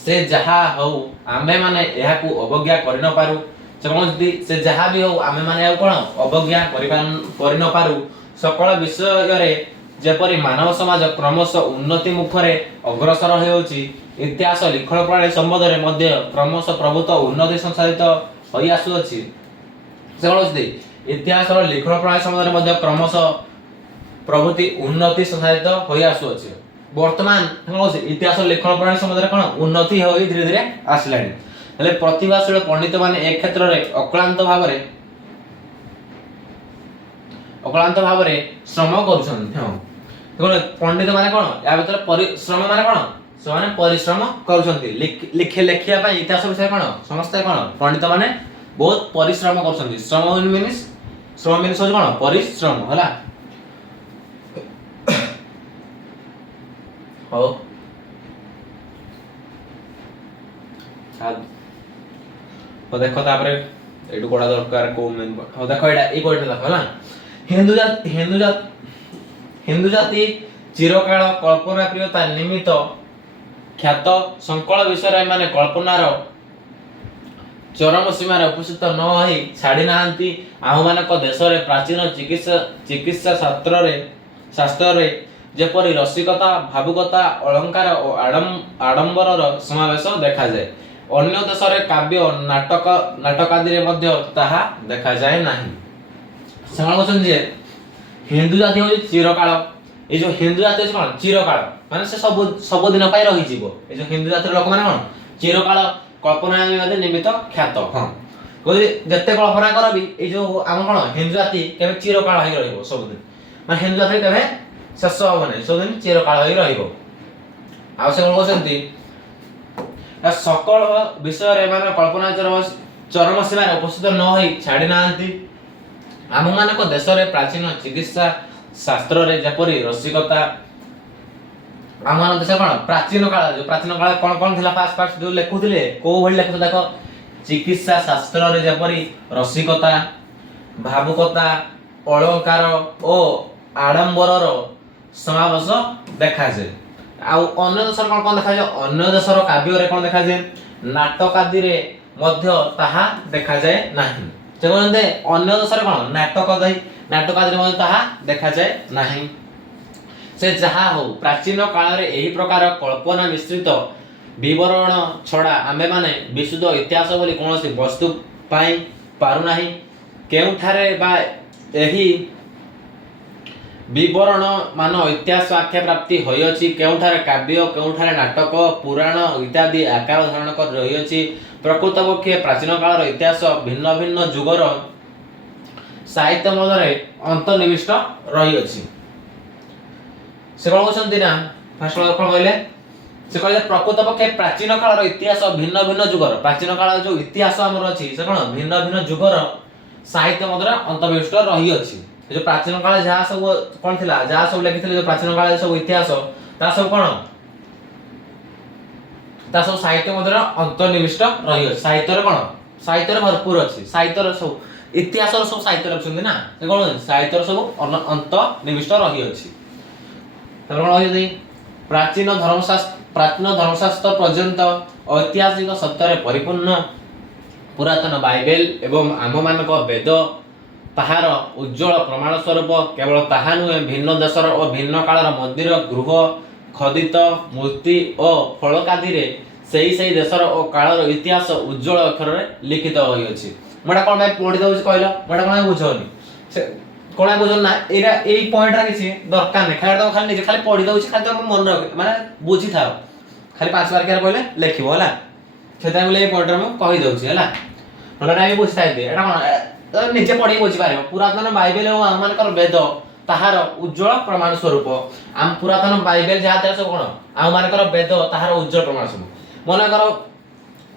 से जहा हो आमे माने एहा को अवज्ञा करि न पारु से कोनथि से जहा भी हो आमे माने कोन अवज्ञा करि न पारु सकल विषय रे जेपरि मानव समाज क्रमशः उन्नति मुखरे अग्रसर हेउची इतिहास लिखण प्रणाली संबंध रे मध्य क्रमशः प्रभुत्व उन्नति संसाधित होई आसु अछि से कोनथि इतिहास रो लिखण प्रणाली संबंध रे मध्य क्रमशः प्रभुति उन्नति संसाधित होई आसु अछि वर्तमान इतिहास लेखन प्रणाली संबंध में कौन उन्नति हो धीरे धीरे आसलानी हेले प्रतिभाशील पंडित माने एक क्षेत्र रे अक्लांत भाव रे श्रम करूछन देखो पंडित माने कौन या भीतर परिश्रम माने कौन से माने परिश्रम करूछंती लिखिया पई इतिहास विषय कौन समस्त कौन पंडित माने बहुत परिश्रम करूछंती श्रम मीन्स कौन परिश्रम हला हो तो देखो तापरे एडु कोडा दरकार को हो देखो एडा ई कोडा देखो ना हिंदू जाति चिरकाल कल्पना प्रियता निमित्त ख्यात संकल विषय माने कल्पनार चरम सीमा रे उपस्थित न होई छाडी नांती आउ मानक देश रे प्राचीन चिकित्सा शास्त्र रे जेपरि रसिकता भावुकता अलंकार और आडंबर समावेश देखा जाए अन्य देश रे काव्य नाटक आदि रे मध्य ताहा देखा जाए नाही समालोचन जे हिंदू जाति हो चिरकाल ए जो हिंदू जाति कोन चिरकाल माने से सब दिन पाई रही जीवो ए जो हिंदू जाति लोक माने कोन चिरकाल कल्पना मध्ये निमित्त ख्यात हां कोइ जत्ते कल्पना करबी ए जो हम कोन हिंदू जाति केबे चिरकाल होई रहइबो सब दिन माने हिंदू जाति केबे शेष होबने सब दिन चिरकाल होई रहइबो आ से कोन कहसंती सकल विषय रे माने कल्पना चरम सीमा रे उपस्थित न होई छाडी नांती आम मानक देश रे प्राचीन चिकित्सा शास्त्र रे जेपरि रसिकता ଆମ ମାନ ଦେଶ କଣ ପ୍ରାଚୀନ କାଳ जो प्राचीन काल कोन कोन थिला फास्ट जो लेखुथिले को भଳି लेखु देखो चिकित्सा शास्त्र रे जेपरि रसिकता भावुकता अलंकार ओ आडंबरर समावेश देखा जाए आ अन्य देशर कोन कोन देखा जाए अन्य देशर काव्य रे कोन देखा जाए नाटक आदि रे मध्य ताहा देखा जाए नाही से कहते अन्य देशर कोन नाटक आदि रे मध्य ताहा देखा जाए नाही से जहा हो प्राचीन काल रे एही प्रकार कल्पना मिश्रित विवरण छड़ा आमे माने विशुद्ध इतिहास बोली कोनोसी वस्तु पाई पारु नाही केउठारे बा एही विवरण मान इतिहास आख्या प्राप्ति होई अछि केउठारे काव्य केउठारे नाटक पुराण इत्यादि आकार धारण कर रही अछि प्रकृत पक्षे प्राचीन काल रो इतिहास भिन्न भिन्न जुगर साहित्य मदरे अंतर्निविष्ट रही अछि से कोन कहउछन्ती ना फास्ट कोन कहले से कहले प्रकृत पक्षे प्राचीन काल रो इतिहास भिन्न भिन्न जुगर प्राचीन काल जो इतिहास हमर अछि से कोन भिन्न भिन्न जुगर साहित्य मदरे अंतर्निविष्ट रही अछि जो प्राचीन काल जहा सब कोन थिला जहा सब लिखिथिले जो प्राचीन काल सब इतिहास ता सब कोन ता सब साहित्य मदरे अंतर्निविष्ट रही अछि साहित्य रे कोन साहित्य रे भरपूर अछि साहित्य रे सब इतिहास रे सब साहित्य रखछन्ती ना से कोन साहित्य रे सब अंतर्निविष्ट रही अछि तब कोन होई प्राचीन धर्मशास्त्र पर्यंत ऐतिहासिक सत्य रे परिपूर्ण पुरातन बाइबल एवं आम मानक वेद ताहार उज्जवल प्रमाण स्वरूप केवल ताहा नुहे भिन्न देशर और भिन्न कालर मंदिर गृह खदित मूर्ति और फलकादि रे सही देशर और कालर इतिहास उज्जवल अक्षर रे लिखित होई अछि मोडा कोन भाई पढि दउछ कहलो मोडा कोन बुझोनी से कोन बुझोन ना एरा एई पॉइंट रा किछि दरकार नै खाली तो खाली निजे खाली पढि दउछ खाली तो मन रख माने बुझी थाओ खाली 5 बार के कहले लेखिबो हला सेटा बोले ए पॉइंट रा म कहि दउछ हला मला नै बुझता दे एटा कोन निजे पढि बुझी पारिबो पुरातन बाइबल और आम मानकर वेद ताहार उज्जवल प्रमाण स्वरूप आम पुरातन बाइबल जहा ते सब कोन आम मानकर वेद ताहार उज्जवल प्रमाण स्वरूप मन करो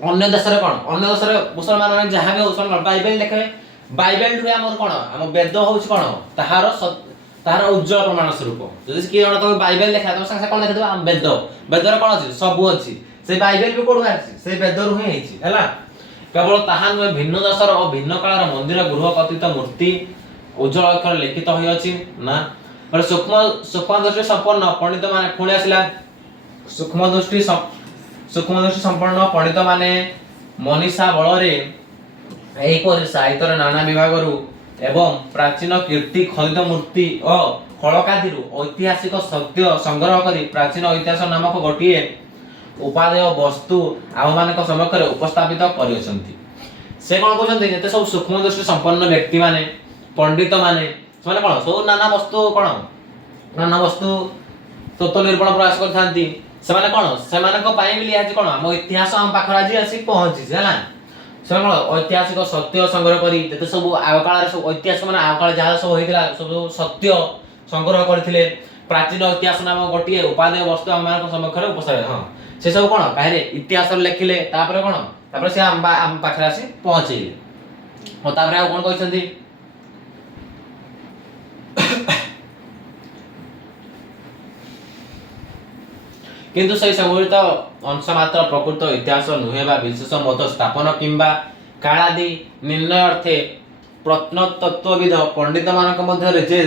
अन्य देश रे कोन अन्य देश रे मुसलमान माने जहा भी होसन बाइबल देखे बाइबल रे हमर कोन हम वेद होउछ कोन ताहार उज्जवल प्रमाण स्वरूप जदि कि जण तो बाइबल देखा तो संगे कोन देखदो हम वेद रे कोन अछि सब अछि से बाइबल भी कोड अछि से वेद रु ही अछि हला केवल ताहा नुहे भिन्न देशर और भिन्न कालर मंदिर गृह कथित मूर्ति उज्जवल अक्षर लिखित होई अछि ना पर सूक्ष्म दृष्टि संपन्न पंडित माने पुणी आसिला सूक्ष्म दृष्टि संपन्न पंडित माने मनीषा बल रे एही पर साहित्य नाना विभाग रु एवं प्राचीन कीर्ति खदित मूर्ति और खड़कादि रु ऐतिहासिक सत्य संग्रह करी प्राचीन इतिहास नामक गोटिए उपादेय वस्तु आम मानक सम्मुखरे उपस्थापित करियछन्ति से कोन कहछन्ति जते सब सूक्ष्म दृष्टि संपन्न व्यक्ति माने पंडित माने माने कोन सब नाना वस्तु तत्व निर्माण प्रयास करथांती से माने कोन से मानक पाई मिली आज कोन हम इतिहास हम पाखर आज आसी पहुंची हला से कोन ऐतिहासिक सत्य संग्रह करी जते सब आगकाल रे सब ऐतिहासिक माने आगकाल जहा सब होइतिला सब सत्य संग्रह करथिले प्राचीन इतिहास नाम गोटिए उपादेय वस्तु हम मानक सम्मुखरे उपस्थापित हां से सब कोन काहे इतिहास लिखिले तापर कोन तापर से हम पाखर आसी पहुंचेले और तापर आ कोन कहछन्ती किंतु सही संबंधित अंश मात्र प्रकृत इतिहास नुहे बा विशेष मत स्थापन किंबा कालादि निर्णय अर्थे प्रत्नतत्वविद पंडित मानक मध्य रे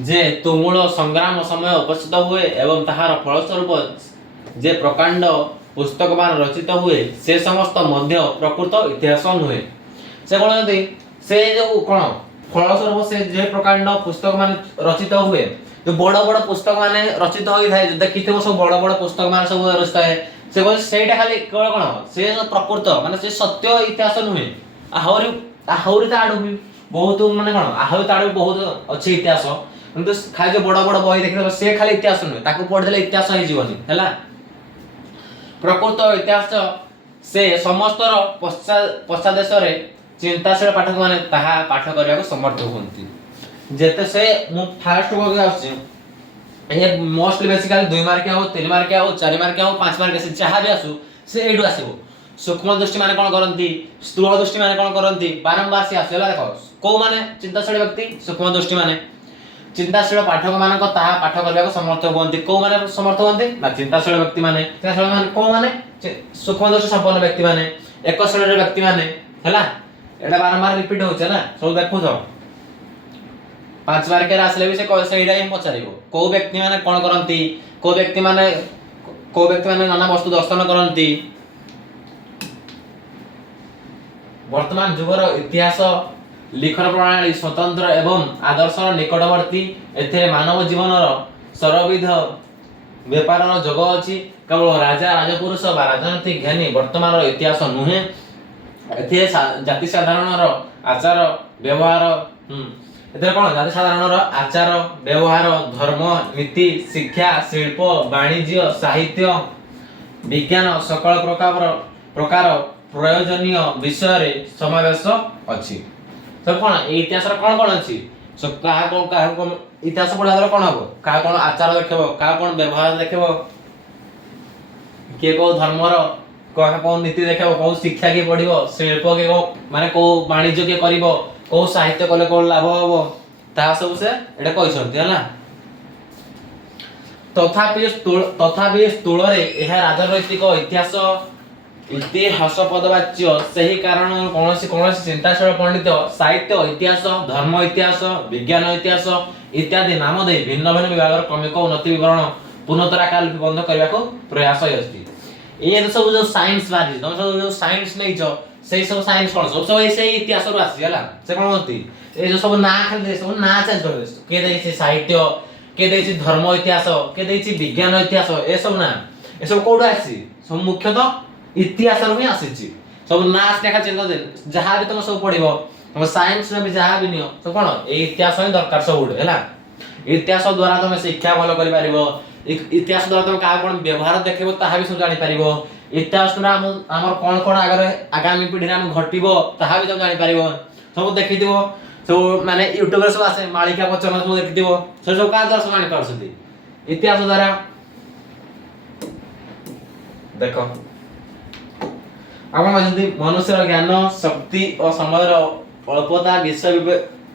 जे तुमुल संग्राम समय उपस्थित हुए एवं ताहार फलस्वरूप जे प्रकांड पुस्तक मान रचित हुए से समस्त मध्य प्रकृत इतिहास नुहे से कोन से जो कोन फलस्वरूप से जे प्रकांड पुस्तक मान रचित हुए जो बड़ पुस्तक माने रचित होई थाए देखिथिबो सब बड़ पुस्तक मान सब रचित है से कोन सेटा खाली केवल कोन से प्रकृत माने से सत्य इतिहास नुहे आहुरी ताडू बहुत माने कोन आहुरी ताडू बहुत अछि इतिहास किंतु खाली जो बड़ बही देखिथिबो से खाली इतिहास नुहे ताको पढि देले इतिहास होई जीवनी हैला प्रकृत इतिहास से समस्त पश्चात देश रे चिंताशील पाठक माने ताहा पाठ करिया को समर्थ होंती जेते से मु फास्ट को आछि ए मोस्टली बेसिकली 2 मार्किया हो 3 मार्किया हो 4 मार्किया हो 5 मार्किया से जहां भी आसु से एडु आसीबो सूक्ष्म दृष्टि माने कोन करंती स्थूल दृष्टि माने कोन करंती बारंबार से आसेला देखो को माने चिंताशील व्यक्ति सूक्ष्म दृष्टि माने चिंताशील पाठक मानक ताहा पाठ करबा को समर्थ होंती को माने समर्थ होंती ना चिंताशील व्यक्ति माने को माने सूक्ष्मदर्शी संपन्न व्यक्ति माने एक श्रेणी व्यक्ति माने हैला एटा बारंबार रिपीट होचे ना सब देखु छ 5 बार के आसले भी से एटा ही पचारिबो को व्यक्ति माने कोन करंती को व्यक्ति माने नाना वस्तु दर्शन करंती वर्तमान जुगर इतिहास लिखन प्रणाली स्वतंत्र एवं आदर्शर निकटवर्ती एथिरे मानव जीवनर सर्वविध व्यापार जोग अछि केवल राजा राजपुरुष बा राजनीतिक ज्ञानी वर्तमान इतिहास नुहे एथिरे जाति साधारणर आचार व्यवहार एथिरे कोन जाति साधारणर आचार व्यवहार धर्म नीति शिक्षा शिल्प वाणिज्य साहित्य विज्ञान सकल प्रकार प्रयोजनीय विषय रे समावेश अछि सब कोन इतिहास रे कोन अछि सब कहा इतिहास पढ़ा द्वारा कोन हबो कहा कोन आचार देखबो कहा कोन व्यवहार देखबो के को धर्मर कहा कोन नीति देखबो को शिक्षा के पढ़िबो शिल्प के को माने को वाणिज्य के करिवो को साहित्य कले को लाभ हबो ता सब से एटा कहि छथि हला तथापि स्थूल रे एहा राजनैतिक इतिहास पदवाच्य सही कारण कौन चिंताशील पंडित साहित्य इतिहास धर्म इतिहास विज्ञान इतिहास इत्यादि नाम दे भिन्न भिन्न विभाग क्रमिक उन्नति विवरण पुनतरा काल बंद करने को प्रयास अछि ये सब जो साइंस बारी तुम सब जो साइंस नै छ सेही सब साइंस कोन सब ऐसे इतिहास रो आसी हला से कोन होती ए जो सब ना खाली सब ना चेंज कर दे के दे छै साहित्य के दे छै धर्म इतिहास के दे छै विज्ञान इतिहास ए सब ना ए सब कोड आसी सब मुख्यतः इतिहास रो ही आसी सब नाच देखा चिंता दे जहां भी तुम सब पढिबो तुम साइंस में भी जहां भी नियो तो कोन ए इतिहास ही दरकार सब उड हैला इतिहास द्वारा तुम शिक्षा भलो करि पारिबो इतिहास द्वारा तुम का कोन व्यवहार देखिबो ताहा भी सब जानि पारिबो इतिहास द्वारा हमर कोन आगामी पीढ़ी रे हम घटिबो ताहा भी तुम जानि पारिबो सब देखि दिबो सब माने यूट्यूब रे सब आसे मालिका वचन सब देखि दिबो सब का द्वारा सब जानि पारसती इतिहास द्वारा देखो आपण जदि मनुष्यर ज्ञान शक्ति और समय अल्पता विषय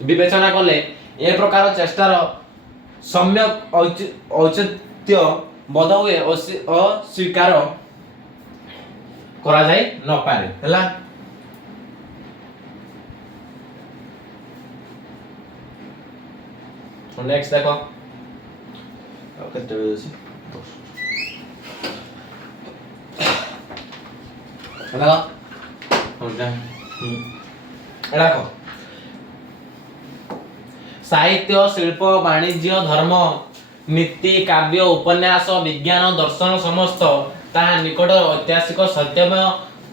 विवेचना कले ए प्रकार चेष्टार सम्यक औचित्य बोध हुए अस्वीकार करा जाय न पारे हला नेक्स्ट देखो केते बेसी हला होगा एडा को साहित्य शिल्प वाणिज्य धर्म नीति काव्य उपन्यास विज्ञान दर्शन समस्त ताहा निकट ऐतिहासिक सत्यमय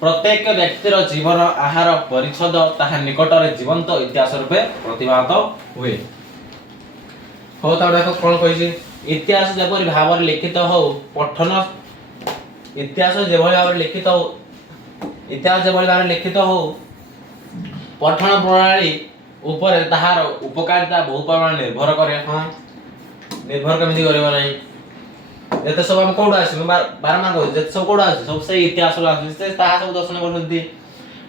प्रत्येक व्यक्तिर जीवन आहार परिच्छद ताहा निकट रे जीवंत इतिहास रूपे प्रतिभात हुए हो ता देखो कोन कहिसी इतिहास जेपरि भाव लिखित हो पठन इतिहास जेभଳି भाव लिखित हो इतिहास जेभଳି भाव लिखित हो पठन प्रणाली ऊपर ताहार उपकारिता बहु परिमाण निर्भर करे हां निर्भर केमिति करबो नाही एते सब हम कोड आसी बारंबार कहू जे सब कोड आसी सब से इतिहास रो आसी से ताहा सब दर्शन करथि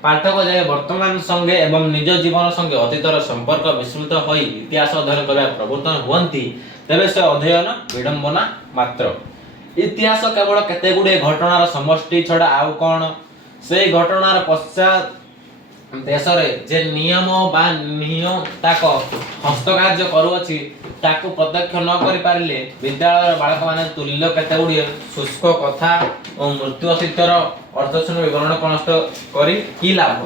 पाठक जे वर्तमान संगे एवं निज जीवन संगे अतीतर संपर्क विस्तृत होई इतिहास अध्ययन करबा प्रवर्तन होंती तबे से अध्ययन विडंबना मात्र इतिहास केवल केते गुडे घटनार समष्टि छडा आउ कोन से घटनार पश्चात देश रे जे नियम बा नियम ताको हस्तकार्य करूअछि ताको प्रत्यक्ष न करि पारिले विद्यालय बालक माने तुल्य केते गुडी शुष्क कथा और मृत्यु अस्तित्वर अर्थशून्य विवरण कनष्ट करी की लाभ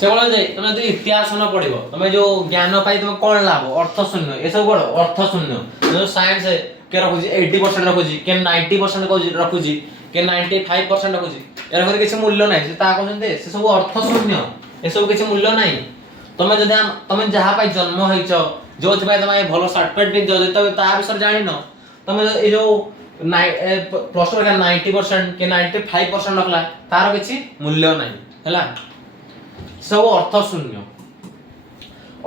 से बोले जे तुम जो इतिहास न पढिबो तुम जो ज्ञान पाई तुम कोन लाभ अर्थशून्य ए सब बड़ अर्थशून्य जो साइंस के रखुजी 80% रखुजी के 90% रखुजी के 95% रखुजी एरा करे किछ मूल्य नाही से ता कहते से सब अर्थशून्य ए सब किछ मूल्य नाही तुम जदि तुम जहा पाई जन्म होइछ जो पाई तुम भलो सर्टिफिकेट जो जते ता विषय जानि न तुम ए जो प्लस 2 का 90% के 95% रखला तार किछ मूल्य नाही हला सब अर्थशून्य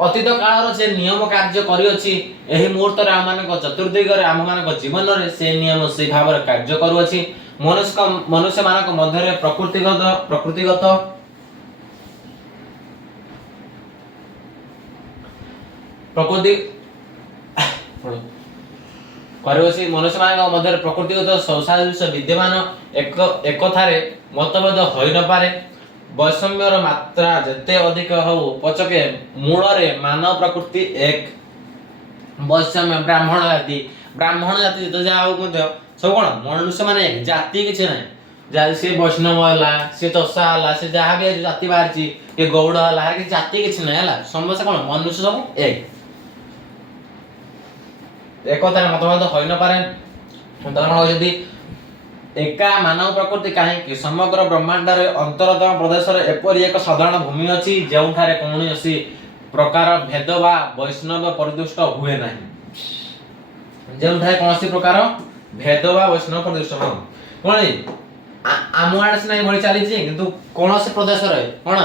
अतीत कालर से नियम कार्य करियछि एही मुहूर्त रे आम मानक चतुर्दिग रे आम मानक जीवन रे से नियम से भाव रे कार्य करूछि मनुष्य मानक मध्य रे प्रकृतिगत प्रकृति କରିବସି ମନୁଷ୍ୟମାନଙ୍କ ମଧ୍ୟରେ ପ୍ରକୃତିଗତ ସୌସାଦୃଶ୍ୟ ବିଦ୍ୟମାନ ଏକଥାରେ ମତଭେଦ ହୋଇନପାରେ। ବୈଷମ୍ୟର ମାତ୍ରା ଯେତେ ଅଧିକ ହଉ ପଛକେ ମୂଳରେ ମାନବ ପ୍ରକୃତି ଏକ। ବୈଷମ୍ୟ ବ୍ରାହ୍ମଣ ଜାତି ଯେତେ ଯାହା ହଉ ମଧ୍ୟ ସବୁ କ'ଣ ମନୁଷ୍ୟମାନେ ଏକ, ଜାତି କିଛି ନାହିଁ। ସେ ବୈଷ୍ଣବ ହେଲା, ସେ ଚଷା ହେଲା, ସେ ଯାହା ବି ଜାତି ବାହାରିଛି, ଏ ଗୌଡ଼ ହେଲା, କିଛି ଜାତି କିଛି ନାହିଁ ହେଲା। ସମସ୍ତେ କ'ଣ ମନୁଷ୍ୟ ସବୁ ଏକ। ଏକଥାରେ ମତଭେଦ ହୋଇନପାରେ। ଯଦି ଏକା ମାନବ ପ୍ରକୃତି କାହିଁକି ସମଗ୍ର ବ୍ରହ୍ମାଣ୍ଡରେ ଅନ୍ତରତମ ପ୍ରଦେଶରେ ଏପରି ଏକ ସାଧାରଣ ଭୂମି ଅଛି ଯେଉଁଠାରେ କୌଣସି ପ୍ରକାର ଭେଦ ବା ବୈଷ୍ଣବ ପରିଦୃଷ୍ଟ ହୁଏ ନାହିଁ। ଯେଉଁଠାରେ କୌଣସି ପ୍ରକାର ଭେଦ ବା ବୈଷ୍ଣବ ପରିଦୃଷ୍ଟ କ'ଣ ଆମ ଆଡ଼େ ସିନା ଏଭଳି ଚାଲିଛି, କିନ୍ତୁ କୌଣସି ପ୍ରଦେଶରେ କ'ଣ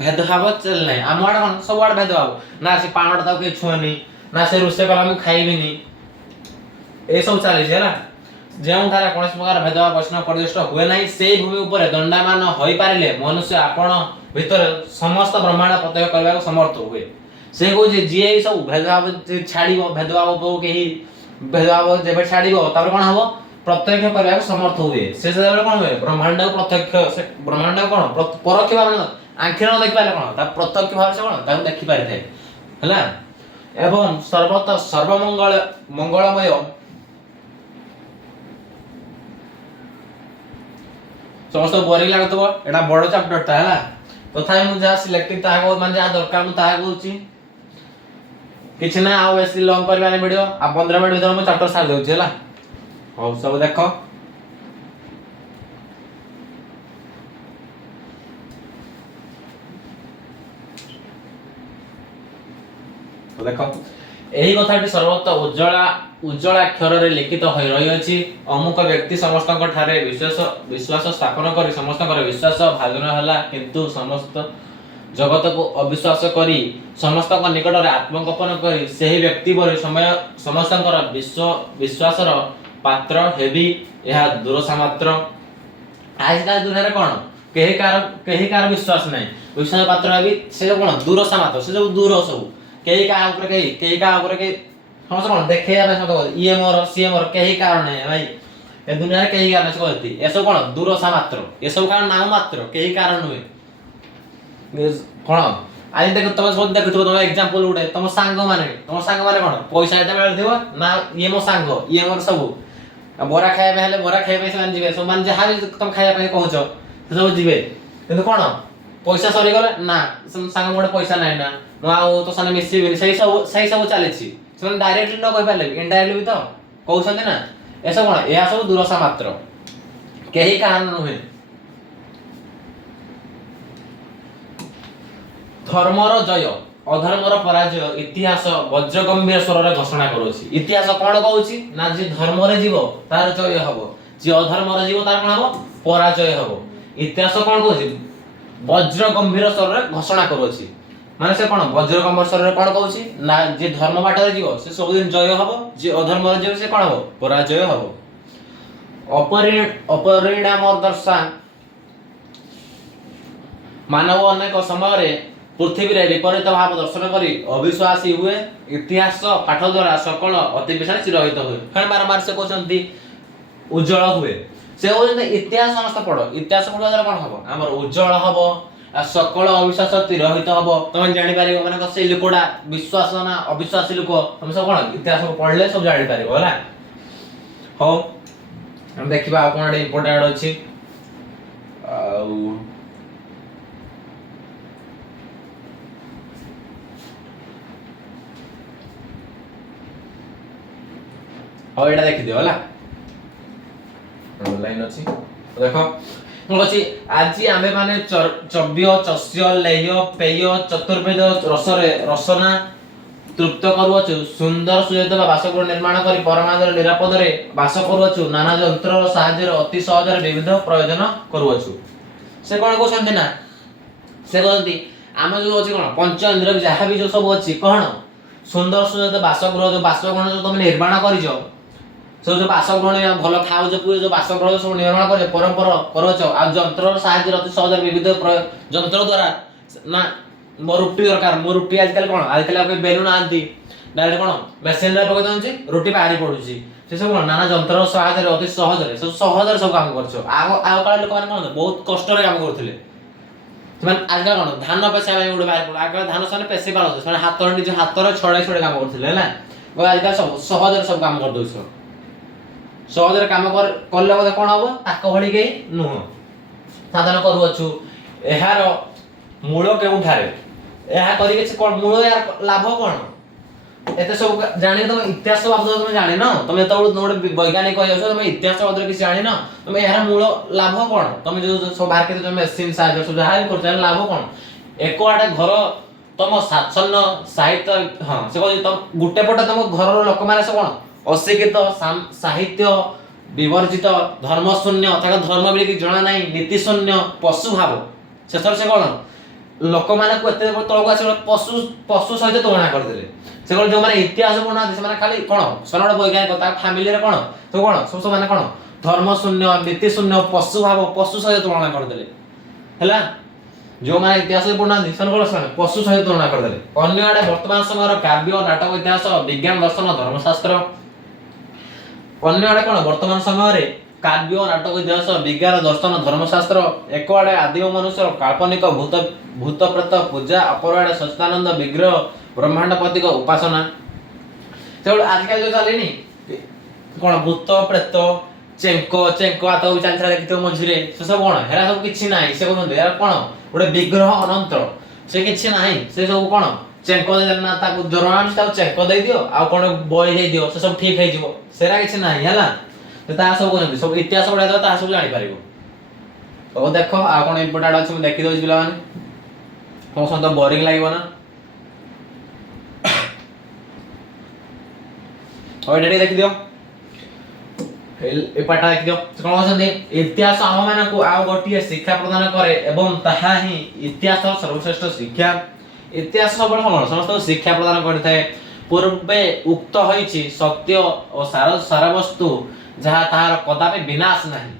ଭେଦଭାବ ଚାଲି ନାହିଁ। ଆମ ଆଡ଼େ କ'ଣ ସବୁଆଡ଼େ ଭେଦଭାବ, ନା ସେ ପାଣଟା ତାକୁ କେହି ଛୁଏନି, ନା ସେ ରୋଷେଇ କଲା ମୁଁ ଖାଇବିନି, ଏସବୁ ଚାଲିଛି ହେଲା। ଯେଉଁଠାରେ କୌଣସି ପ୍ରକାର ଭେଦଭାବ ବୈଷ୍ଣବ ପରିଦୃଷ୍ଟ ହୁଏ ନାହିଁ ସେହି ଭୂମି ଉପରେ ଦଣ୍ଡାୟମାନ ହୋଇପାରିଲେ ମନୁଷ୍ୟ ଆପଣ ଭିତରେ ସମସ୍ତ ବ୍ରହ୍ମାଣ୍ଡ ପ୍ରତ୍ୟକ୍ଷ କରିବାକୁ ସମର୍ଥ ହୁଏ। ସେ କହୁଛି ଯିଏ ଏଇ ସବୁ ଭେଦଭାବ ଛାଡ଼ିବ, ଭେଦଭାବ କେହି ଭେଦଭାବ ଯେବେ ଛାଡ଼ିବ ତାପରେ କ'ଣ ହବ, ପ୍ରତ୍ୟକ୍ଷ କରିବାକୁ ସମର୍ଥ ହୁଏ। ସେ ସେତେବେଳେ କ'ଣ ହୁଏ, ବ୍ରହ୍ମାଣ୍ଡକୁ ପ୍ରତ୍ୟକ୍ଷ, ସେ ବ୍ରହ୍ମାଣ୍ଡ କ'ଣ ପରୋକ୍ଷ ଭାବରେ ଆଖିରେ ନ ଦେଖିପାରିଲେ କ'ଣ ତା ପ୍ରତ୍ୟକ୍ଷ ଭାବରେ ସେ କ'ଣ ତାକୁ ଦେଖିପାରିଥାଏ ହେଲା। ଏବଂ ସର୍ବମଙ୍ଗଳମୟ ସମସ୍ତ ବୋରିଂ ଲାଗୁଥିବ, ଏଟା ବଡ଼ ଚାପ୍ଟରଟା ହେଲା। ତଥାପି ମୁଁ ଯାହା ସିଲେକ୍ଟିଭ ତାହା ମାନେ ଯାହା ଦରକାର ମୁଁ ତାହା କହୁଛି, କିଛି ନା ଆଉ ବେଶୀ ଲଙ୍ଗ କରିବାନି ଭିଡ଼ିଓ। ଆଉ 15 ମିନିଟ୍ ଭିତରେ ମୁଁ ଚାପ୍ଟର ସାରି ଦେଉଛି ହେଲା। ହଉ ସବୁ ଦେଖ। ଦେଖ ଏହି କଥାଟି ସର୍ବତ୍ର ଉଜ୍ଜଳାକ୍ଷରରେ ଲିଖିତ ହୋଇ ରହିଅଛି। ଅମୁକ ବ୍ୟକ୍ତି ସମସ୍ତଙ୍କ ଠାରେ ବିଶ୍ୱାସ ସ୍ଥାପନ କରି ସମସ୍ତଙ୍କର ବିଶ୍ୱାସ ଭାଜନ ହେଲା, କିନ୍ତୁ ସମସ୍ତ ଜଗତକୁ ଅବିଶ୍ୱାସ କରି ସମସ୍ତଙ୍କ ନିକଟରେ ଆତ୍ମଗୋପନ କରି ସେହି ବ୍ୟକ୍ତି ପରି ସମସ୍ତଙ୍କର ବିଶ୍ୱାସର ପାତ୍ର ହେବି, ଏହା ଦୁରସା ମାତ୍ର। ଆଜିକାଲି ଦୁନିଆରେ କ'ଣ କେହି କାହାର ବିଶ୍ୱାସ ନାହିଁ, ବିଶ୍ୱାସ ପାତ୍ର ହେବି, ସେ କ'ଣ ଦୁରସା ମାତ୍ର, ସେ ସବୁ ଦୂର ସବୁ, କେହି କାହା ଉପରେ କେହି କାହା ଉପରେ କେହି ସମସ୍ତେ କ'ଣ ଦେଖେଇବା ପାଇଁ ସମସ୍ତେ କହନ୍ତି ଇଏ ମୋର ସିଏ ମୋର, କେହି କାହାର ନାହିଁ ଭାଇ ଏ ଦୁନିଆରେ, କେହି କାହାର ନାହିଁ କହନ୍ତି। ଏସବୁ କ'ଣ ଦୁରସା ମାତ୍ର, ଏସବୁ କାରଣ ନାମ ମାତ୍ର, କେହି କାହାର ନୁହେଁ। କ'ଣ ଆଜି ତମେ ସବୁ ଦେଖୁଥିବ, ତମ ଏକ୍ସାମ୍ପଲ ଗୋଟେ ତମ ସାଙ୍ଗମାନେ କ'ଣ ପଇସା ଯେତେବେଳେ ଥିବ ନା ଇଏ ମୋ ସାଙ୍ଗ, ଇଏ ମୋର ସବୁ, ବରା ଖାଇବା ପାଇଁ ହେଲେ ବରା ଖାଇବା ପାଇଁ ସେମାନେ ଯିବେ, ସେମାନେ ଯାହା ବି ତମେ ଖାଇବା ପାଇଁ କହୁଛ ସେ ସବୁ ଯିବେ। କିନ୍ତୁ କ'ଣ ପଇସା ସରିଗଲେ ନା ସାଙ୍ଗ ଗୋଟେ ପଇସା ନାହିଁ ନା ମୁଁ ଆଉ ତୋ ସାଙ୍ଗେ ମିଶିବିନି, ସେଇ ସବୁ ଚାଲିଛି। ସେମାନେ ଡାଇରେକ୍ଟଲି ନ କହିପାରିଲେ ବି ଇନଡାଇରେକ୍ଟଲି ବି ତ କହୁଛନ୍ତି ନା। ଏସବୁ କ'ଣ ଏହା ସବୁ ଦୁରସା ମାତ୍ର, କେହି କାହାର ନୁହେଁ। ଧର୍ମର ଜୟ ଅଧର୍ମର ପରାଜୟ ଇତିହାସ ବଜ୍ରଗମ୍ଭୀର ସ୍ୱରରେ ଘୋଷଣା କରୁଛି। ଇତିହାସ କ'ଣ କହୁଛି ନା ଯିଏ ଧର୍ମରେ ଯିବ ତାର ଜୟ ହବ, ଯିଏ ଅଧର୍ମରେ ଯିବ ତାର କ'ଣ ହବ, ପରାଜୟ ହବ। ଇତିହାସ କ'ଣ କହୁଛି, ବଜ୍ରଗମ୍ଭୀର ସ୍ୱରରେ ଘୋଷଣା କରୁଅଛି। ମାନେ ସେ କ'ଣ ବଜ୍ରଗମ୍ଭୀର ସ୍ୱରରେ କ'ଣ କହୁଛି ନା ଯିଏ ଧର୍ମ ବାଟରେ ଯିବ ସେ ସବୁଦିନ ଜୟ ହବ, ଯିଏ ଅଧର୍ମରେ ଯିବ ସେ କ'ଣ ହବ, ପରାଜୟ ହବ। ଅପରିଣାମ ଦର୍ଶା ମାନବ ଅନେକ ସମୟରେ ପୃଥିବୀରେ ବିପରୀତ ଭାବ ଦର୍ଶନ କରି ଅବିଶ୍ୱାସୀ ହୁଏ। ଇତିହାସ ପାଠ ଦ୍ୱାରା ସକଳ ଅତି ବିଶାଳ ଚିରହିତ ହୁଏ। ବାରମ୍ବାର ସେ କହୁଛନ୍ତି ଉଜ୍ଜଳ ହୁଏ, ସେ କହୁଛନ୍ତି ଇତିହାସ ସମସ୍ତେ ପଢ, ଇତିହାସ ପଢିବା ଦ୍ୱାରା କ'ଣ ହବ, ଆମର ଉଜ୍ଜଳ ହବ, ସକଳ ଅବିଶ୍ୱାସ ତିରୋହିତ ହବ। ତମେ ଜାଣିପାରିବ ମାନେ ସେଇ ଲୋକଟା ବିଶ୍ୱାସ ନା ଅବିଶ୍ୱାସୀ ଲୋକ, ତମେ ସବୁ କ'ଣ ଇତିହାସ ପଢିଲେ ସବୁ ଜାଣିପାରିବ ହେଲା। ହଉ ଆମେ ଦେଖିବା ଆଉ କ'ଣ ଗୋଟେ ଇମ୍ପୋର୍ଟାଣ୍ଟ ଅଛି। ଆଉ ହଉ ଏଇଟା ଦେଖିଦିଅ ହେଲା, ଲାଇନ୍ ଅଛି ଦେଖ କ'ଣ ଅଛି। ଆଜି ଆମେ ମାନେ ଚବ୍ୟ ଚସ୍ୟ ଲେହ୍ୟ ପେୟ ଚତୁର୍ବେଦ ରସରେ ରସନା ତୃପ୍ତ କରୁଅଛୁ, ସୁନ୍ଦର ସୁଯୋଗ ବା ବାସଗୃହ ନିର୍ମାଣ କରି ପରମାଣୁର ନିରାପଦରେ ବାସ କରୁଅଛୁ, ନାନା ଯନ୍ତ୍ରର ସାହାଯ୍ୟରେ ଅତି ସହଜରେ ବିବିଧ ପ୍ରୟୋଜନ କରୁଅଛୁ। ସେ କ'ଣ କହୁଛନ୍ତି ନା ସେ କହନ୍ତି ଆମେ ଯୋଉ ଅଛି କ'ଣ ପଞ୍ଚ ଇନ୍ଦ୍ରିୟ ଯାହା ବି ଯୋଉ ସବୁ ଅଛି କ'ଣ ସୁନ୍ଦର ସୁଯୋଗ ବାସଗୃହ, ଯୋଉ ବାସଗୃହ ଯୋଉ ତମେ ନିର୍ମାଣ କରିଛ, ସବୁ ଯୋଉ ବାସଗୃହ ଭଲ ଖାଉଛ ପିଉଛ, ଯୋଉ ବାସଗୃହ ସବୁ ନିର୍ମାଣ କରୁଛ ପରମ୍ପରା କରୁଛ, ଆଉ ଯନ୍ତ୍ରର ସାହାଯ୍ୟରେ ଅତି ସହଜରେ ବିବିଧ ଯନ୍ତ୍ର ଦ୍ୱାରା ନା ମୋ ରୁଟି ଦରକାର, ମୋ ରୁଟି ଆଜିକାଲି କ'ଣ ଆଜିକାଲି ଆଉ କେହି ବେଲୁ ନାହାନ୍ତି, डायरेक्ट कोन मशीन रे पकै दउची रोटी बाहरी पडुची से सब कोन नाना यंत्र सहायता रे अति सहज रे सब काम करछो आ काल लोक माने कोन बहुत कष्ट रे काम करथिले ସେମାନେ ଆଗ କଣ ଧାନ ପେଶିବା ପାଇଁ ଗୋଟେ ବାହାରି ପଡିଲା ଆଗ ଧାନ ସେମାନେ ପେଶି ପାରୁଥିଲେ ସେମାନେ ହାତରେ ନିଜ ହାତରେ ଛଡେଇ କାମ କରୁଥିଲେ ହେଲା ଆଜିକାଲି ସବୁ ସହଜରେ ସବୁ କାମ କରିଦଉଛ ସହଜରେ କାମ କଲେ ବୋଧେ କଣ ହବ ତାକ ଭଳି କେହି ନୁହଁ ସାଧନ କରୁଅଛୁ ଏହାର ମୂଳ କେଉଁଠାରେ ଏହା କରି କିଛି କଣ ମୂଳ ଏହାର ଲାଭ କଣ एते सब जानि तमे इतिहास बाबद तमे जानि न तमे एतबो नोडे वैज्ञानिक कहि आछो तमे इतिहास बाबद किछ जानि न तमे यार मूल लाभ कोन तमे जो सब बाहर के तमे मशीन साहाय्य सब जहा भी करछ लाभ कोन एको आडे घर तम शासन साहित्य हां से कहि तम गुटे पटे तम घर लोक माने सब कोन अशिक्षित साहित्य विवर्जित धर्म शून्य ताका धर्म बिली कि जणा नाही नीति शून्य पशु भाव शेषर से कोन लोक माने को एते तळको आसे पशु पशु सहित तुलना कर देले से कोन जो माने इतिहास बना दे माने खाली कोन सनड वैज्ञानिक ता फैमिली रे कोन सब माने कोन धर्म शून्य नीति शून्य पशु भाव पशु सहित तुलना कर देले हैला जो माने इतिहास बना दे सन कोन पशु सहित तुलना कर देले अन्य आडे वर्तमान समय रो काव्य नाटक इतिहास विज्ञान दर्शन धर्मशास्त्र अन्य आडे कोन वर्तमान समय रे काव्य नाटक इतिहास विज्ञान दर्शन धर्मशास्त्र एक आडे आदिम मनुष्य काल्पनिक भूत प्रेत पूजा अपर आडे सच्चिदानंद विग्रह ब्रह्मांडपति को उपासना से आजकल जो चलेनी कोन भूत प्रेत चेंको आतो चल चल कितो मझिरे से सब कोन हेरा सब किछि नाही से कोन यार कोन ओडे विग्रह अनंत से किछि नाही से सब कोन चेंको देना ताको जरवान ताको चेंको दे दियो आ कोन बळी दे दियो से सब ठीक हे जिवो सेरा किछि नाही हला ता सब कोन सब इतिहास पढा दो ता सब जानि पारिबो ओ देखो आ कोन इम्पोर्टेंट अछि देखि दोज पिला माने कोन संत बोरिंग लागिबो ना और डेडी देखि दियो ए पाटा देखि दियो कोन होसंदी इतिहास हम माने को आ गोटिए शिक्षा प्रदान करे एवं ताहा ही इतिहास सर्वश्रेष्ठ शिक्षा इतिहास सबल कोन समस्त शिक्षा प्रदान करथाय पूर्वे उक्त होईची सत्य और सारा वस्तु जहा तार कदापि विनाश नाही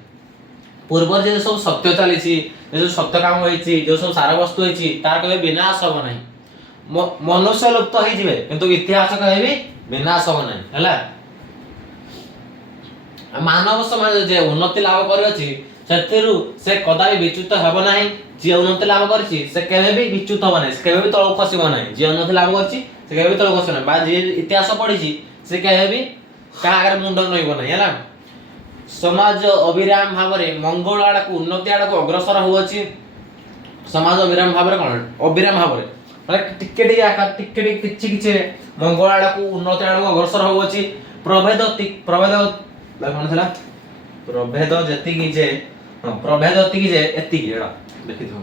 पूर्व जे सब सत्य चली छि जे सत्य काम होईची जो सब सारा वस्तु होईची तार कबे विनाश हो नाही मनुष्य लुप्त होई जिवे किंतु इतिहास कहबी विनाश हो नाही हला मानव समाज जे उन्नति लाभ करछि सेथिरु से कदापि विच्युत हबो नाही जे उन्नति लाभ करछि से केबे भी विच्युत हबो नाही से केबे भी तळ खसिबो नाही जे उन्नति लाभ करछि से केबे भी तळ खसिबो नाही बा जे इतिहास पढिछि से केबे भी का आगर मुंड नइबो नाही हला समाज अविराम भावरे मंगल आड़ा को उन्नति आड़ा को अग्रसर होछि समाज अविराम भावरे कोन अविराम भावरे माने टिके आका टिके किछि मंगल आड़ा को उन्नति आड़ा को अग्रसर होछि प्रभेद कोन थला प्रभेद जति कि जे प्रभेद जति कि जे एति कि एडा देखि थो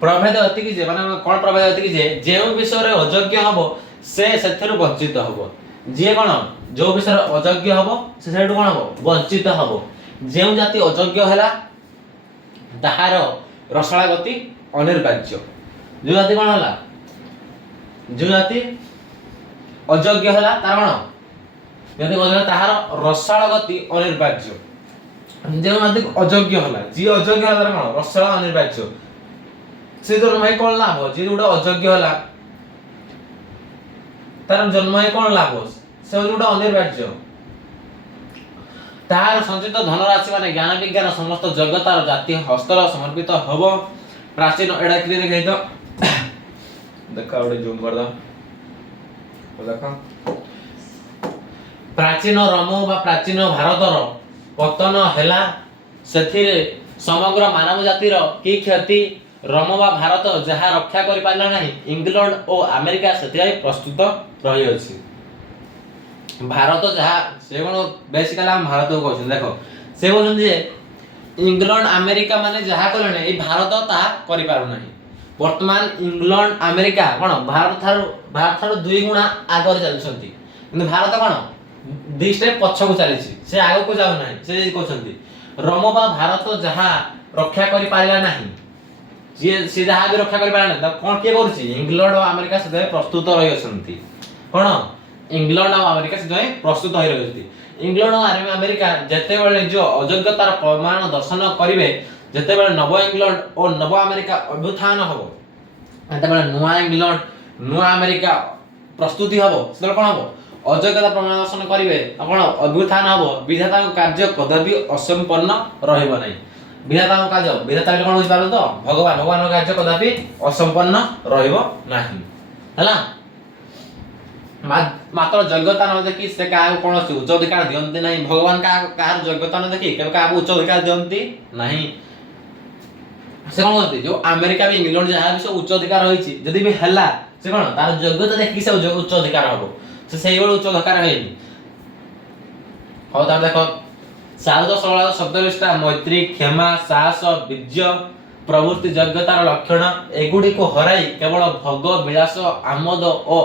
प्रभेद जति कि जे माने कोन प्रभेद जति कि जे जेउ विषय रे अयोग्य हबो से सेथरु वंचित हबो जे कोन जो विषय अयोग्य हबो से सेठु कोन हबो वंचित हबो जेउ जाति अयोग्य हला ताहार रसला गति अनिर्वाच्य जो जाति कोन हला जो जाति अयोग्य हला तार कोन यदि अयोग्य ताहार रसाळ गति अनिर्वाच्य जे जाति अयोग्य हला जी अयोग्य हला तार कोन रसाळ अनिर्वाच्य से तो भाई कोन लाभ जे उडा अयोग्य हला तार जन्म है कोन लाभ से उडा अनिर्वाच्य तार संचित धन राशि माने ज्ञान विज्ञान समस्त जगतार जाति हस्तर समर्पित हबो प्राचीन एडा क्लियर देखै तो देखा ओडे जूम कर दो देखा प्राचीन रोम बा प्राचीन भारतर पतन हैला सेथिरे समग्र मानव जातिर की क्षति रोम बा भारत जहा रक्षा करि पाला नाही इंग्लैंड और अमेरिका सेथिरे प्रस्तुत रहि अछि भारत जहा से कोन बेसिकली हम भारत को कहछन देखो से कहछन जे इंग्लैंड अमेरिका माने जहा करले ए भारत ता करि पारु नाही वर्तमान इंग्लैंड अमेरिका कोन भारत थारो 2 गुणा आगर चलछंती किंतु भारत कोन 2 स्टेप पछ को चलीछि से आगो को जाउ नाही से कहछंती रोम बा भारत जहा रक्षा करि पारला नाही जे से जहा भी रक्षा करि पारला नाही कोन के करछि इंग्लैंड और अमेरिका से प्रस्तुत रहि असंती कोन इंग्लैंड और अमेरिका से प्रस्तुत होई रहती इंग्लैंड और अमेरिका जते बेले जो अयोग्यतार प्रमाण दर्शन करिवे जते बेले नव इंग्लैंड और नव अमेरिका अभ्युत्थान हबो तते बेले नुआ इंग्लैंड नुआ अमेरिका प्रस्तुति हबो सेतल कोन हबो अयोग्यता प्रमाण दर्शन करिवे कोन अभ्युत्थान हबो विधाता कार्य कदापि असंपन्न रहइबो नै विधाता कार्य विधाता कोन होई पारो तो भगवान कार्य कदापि असंपन्न रहइबो नाही हला मात्र योग्यता न देखि से का कोन उच्च अधिकार दियंती नाही भगवान का योग्यता न देखि के का उच्च अधिकार दियंती नाही से कोन होती जो अमेरिका भी इंग्लैंड जहां भी उच्च अधिकार होईची जदी भी हला से कोन तार योग्यता देखि से उच्च अधिकार हबो से सेही बळ उच्च अधिकार हेनी हो तार देखो सारद सरल शब्दलिष्टा मैत्री क्षमा साहस विज्य प्रवृत्ति योग्यतार लक्षण एगुडी को हराई केवल भोग विलास आमोद ओ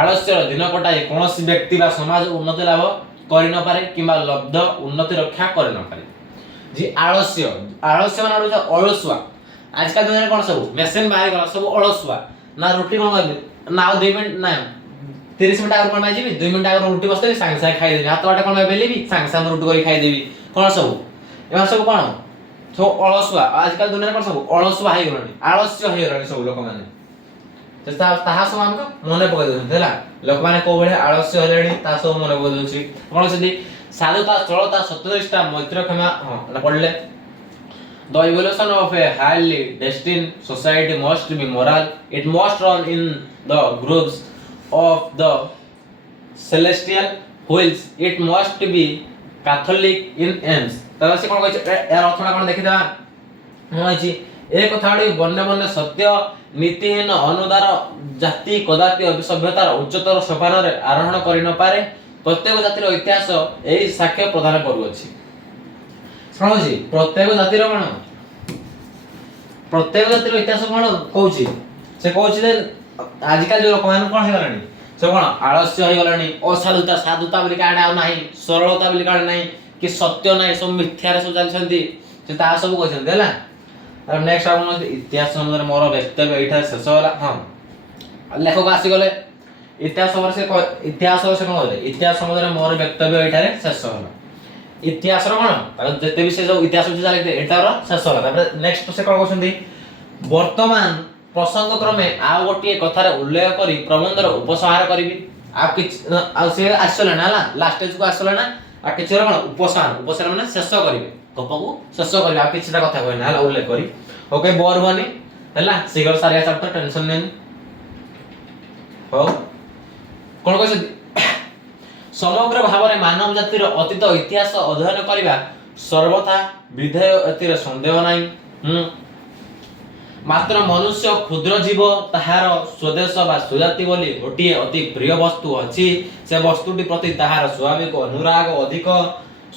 आलस्य दिन कटाई कौन व्यक्ति बा समाज उन्नति लाभ कर न पारे किंबा लब्ध उन्नति रक्षा कर न पारे जी आलस्य आलस्य माने रह अलसुआ आजकल दुनिया कोन सब मशीन बाहर गला सब अलसुआ ना रोटी कोन करबे ना 2 मिनिट ना 30 मिनिट आगर कोन माइजिबी 2 मिनिट आगर रोटी बसते सांग सांग खाइ देबी हाथ वाटा कोन बेलेबी सांग सांग रोटी करी खाइ देबी कोन सब एमा सब कोन सब अलसुआ आजकल दुनिया कोन सब अलसुआ हे गलानी आलस्य हे गलानी सब लोक माने ताहा सब हमको मने पकई दउछन हैला लोक माने को बळे आलस्य हेलेनी ता सब मने पकई दउछि कोन छथि साधुता सरलता सत्यनिष्ठा मैत्री क्षमा ना पढले the evolution of a highly destined society must be moral it must run in the grooves of the celestial wheels it must be catholic in aims तला से कोन कहै यार अर्थना कोन देखि दा होइछि ए कथाडी बन्ने बन्ने सत्य नीतिहीन अनुदार जाति कदापि सभ्यतार उच्चतर सोपान रे आरोहण करि न पारे प्रत्येक जातिर इतिहास एही साक्ष्य प्रदान करूअछि समझि प्रत्येक जातिर कोन प्रत्येक जातिर इतिहास कोन कहूछि से कहूछि जे आजिकल जो लोक मान कोन हे गलानी से कोन आलस्य हे गलानी असाधुता साधुता बोली काडा आ नाही सरलता बोली काडा नाही कि सत्य नाही सब मिथ्या रे सब चलछंती से ता सब कहछन देला और नेक्स्ट आपण इतिहास संबंध मोर वक्तव्य एठा शेष होला हां लेखक आसी गले इतिहास संबंध से इतिहास से कोन होले इतिहास संबंध मोर वक्तव्य एठा रे शेष होला इतिहास रो कोन जते भी से जो इतिहास जे चाले एठा रो शेष होला तापर नेक्स्ट से कोन कहछंती वर्तमान प्रसंग क्रमे आ गोटी कथा रे उल्लेख करी प्रबंधर उपसंहार करबी आ किछ आ से आसले ना लास्ट स्टेज को आसले ना आ किछ रो कोन उपसंहार माने शेष करबी गपको शेष करबी आ किछटा कथा कहना हला उल्लेख करी ओके बोर बनी हला सिगर सारिया चैप्टर टेंशन नै हो कोन कहछ समग्र भाबरे मानव जातिर अतीत इतिहास अध्ययन करिबा सर्वथा विधेय एतिर संदेह नै मात्र मनुष्य क्षुद्र जीव ताहार स्वदेश बा सुजाति बोली गोटिए अति प्रिय वस्तु अछि से वस्तुटी प्रति ताहार स्वाभाविक अनुराग अधिक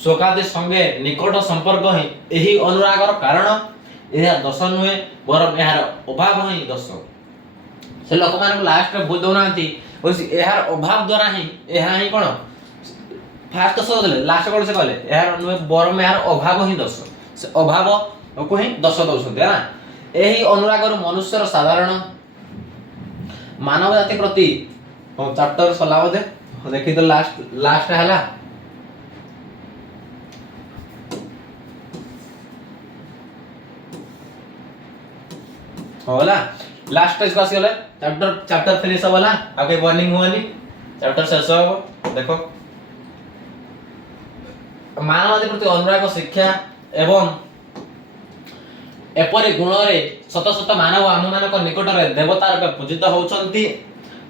सोकादे संगे निकट संपर्क ही एही अनुरागर कारण एहा दोष नुहे बरम एहार अभाव ही दोष से लोक मान लास्ट रे बुझ दउनांती ओसी एहार अभाव द्वारा ही एहा ही कोन फास्ट दोष देले लास्ट कोन से कहले एहार नुहे बरम एहार अभाव ही दोष से अभाव को ही दोष दउछन ना एही अनुरागर मनुष्यर साधारण मानव जाति प्रति चैप्टर सलाह दे देखि तो लास्ट हला होला लास्ट स्टेज को आसी गले चैप्टर फिनिश होला आके वार्निंग होनी चैप्टर शेष हो देखो मानव जाति प्रति अनुराग शिक्षा एवं एपरि गुण रे शत शत मानव आम मानक निकट रे देवता रूपे पूजित होउछंती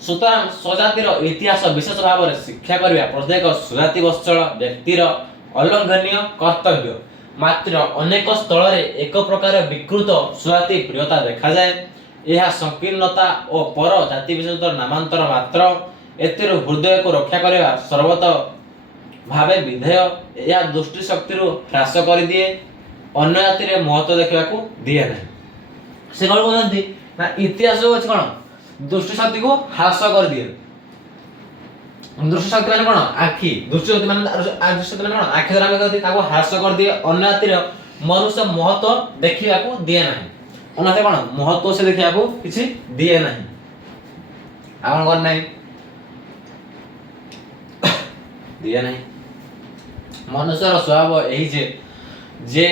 सुतरां स्वजातिर इतिहास विशेष भाव रे शिक्षा करिया प्रत्येक सुजाति वत्सल व्यक्तिर अलंघनीय कर्तव्य मात्र अनेक स्थल रे एक प्रकार विकृत सुजाति प्रियता देखा जाए यह संकीर्णता और पर जाति विशेष नामांतर मात्र एतिर हृदय को रक्षा करिया सर्वत भावे विधेय या दृष्टि शक्ति रो ह्रास कर दिए अन्य जाति रे महत्व देखा को दिए नहीं से कोन कहंती ना इतिहास जो अछि कोन दृष्टि शक्ति को ह्रास कर दिए दृष्टि शक्ति माने कोन आखि दृष्टि शक्ति माने दृष्टि शक्ति माने कोन आखि द्वारा हम कहती ताको ह्रास कर दिए अन्य जाति रे मनुष्य महत्व देखिया को दिए नहीं अन्य कोन महत्व से देखिया को किछि दिए नहीं आवन कोन नहीं दिए नहीं मनुष्यर स्वभाव एही जे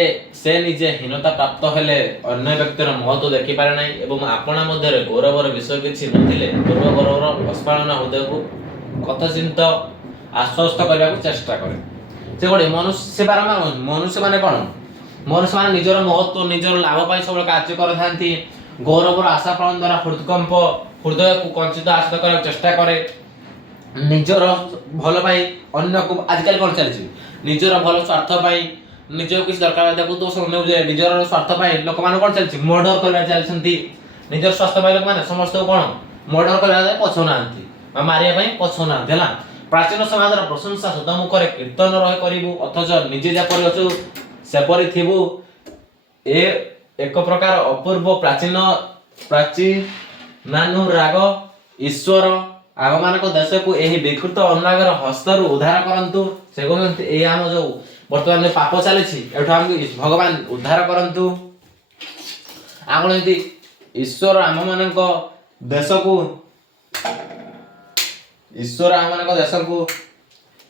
से निजे हीनता प्राप्त हेले अन्य व्यक्तिर महत्व देखि पारे नाही एवं आपणा मध्यरे गौरवर विषय किछि नथिले पूर्व गौरवर अस्फालना हृदय को कथचिंत आश्वस्त करने को चेष्टा करे से गोटे मनुष्य से बारंबार मनुष्य माने कौन मनुष्य माने निजर महत्व निजर लाभ पाई सब कार्य करथांती गौरवर आशा पालन द्वारा हृदकंप हृदय को कंचित आश्रित करने चेष्टा करे निजर भल पाई अन्य को आजकल कौन चलछि निजर भल स्वार्थ पाई निज किसी दरकार देखो तो सुने जे निजर स्वार्थ पाई लोक मान कौन चलछि मर्डर करबा चलछंती निजर स्वार्थ पाई लोक माने समस्त कौन मर्डर करबा पछोनांती मारिया पाई पछोनांती हला प्राचीन समाजर प्रशंसा सदमुखरे कीर्तन रहे करिबु अथच निजे जेपरि अछु सेपरि थिबु ए एक प्रकार अपूर्व प्राचीनानुराग ईश्वर आगमानक देश को एही विकृत अनुरागर हस्तर उद्धार करंतु से कहते ए आम जो वर्तमान पाप चली एठू भगवान उद्धार करंतु आम एमती ईश्वर आम मानक देश को ईश्वर आम देश को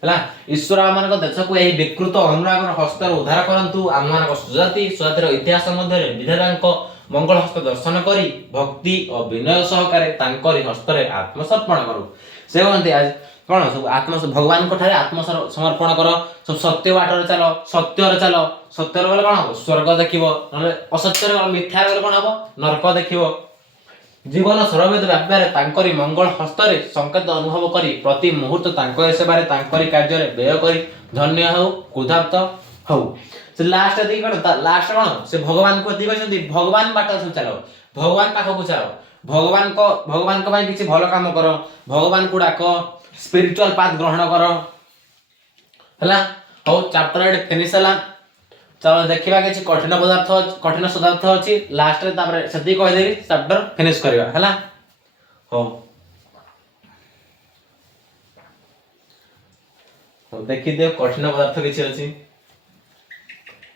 है ईश्वर आम देश को यही विकृत अनुराग हस्तर उद्धार करंतु आम मान सुजातिर इतिहास मध्य विधाता मंगल हस्त दर्शन करी भक्ति और विनय सहकारे तांकरी हस्तरे आत्मसमर्पण करू से कहते आज कौन सब आत्म भगवान को ठारे आत्मसमर्पण कर सब सत्य बाटर चल सत्यर गले कौन हम स्वर्ग देखिबो नले असत्यर मिथ्या गले कौन हम नरक देखिबो जीवन सर्ववेद व्यापारे तांकरी मंगल हस्तरे संकेत अनुभव करी प्रति मुहूर्त तांको सेवारे तांकरी कार्य व्यय करी धन्य हो कृतार्थ हो से लास्ट दी कौन लास्ट कौन से भगवान को दी कहते भगवान बाट चलो भगवान पाखक चलो भगवान को भाई किसी भल काम कर भगवान को डाक स्पिरिचुअल पाथ ग्रहण कर हला हो चैप्टर एट फिनिश हला चलो देखिबा किछि कठिन पदार्थ कठिन पदार्थ अछि लास्ट रे तापर सेति कहि देबी चैप्टर फिनिश करबा हला हो हो देखि दे कठिन पदार्थ किछि अछि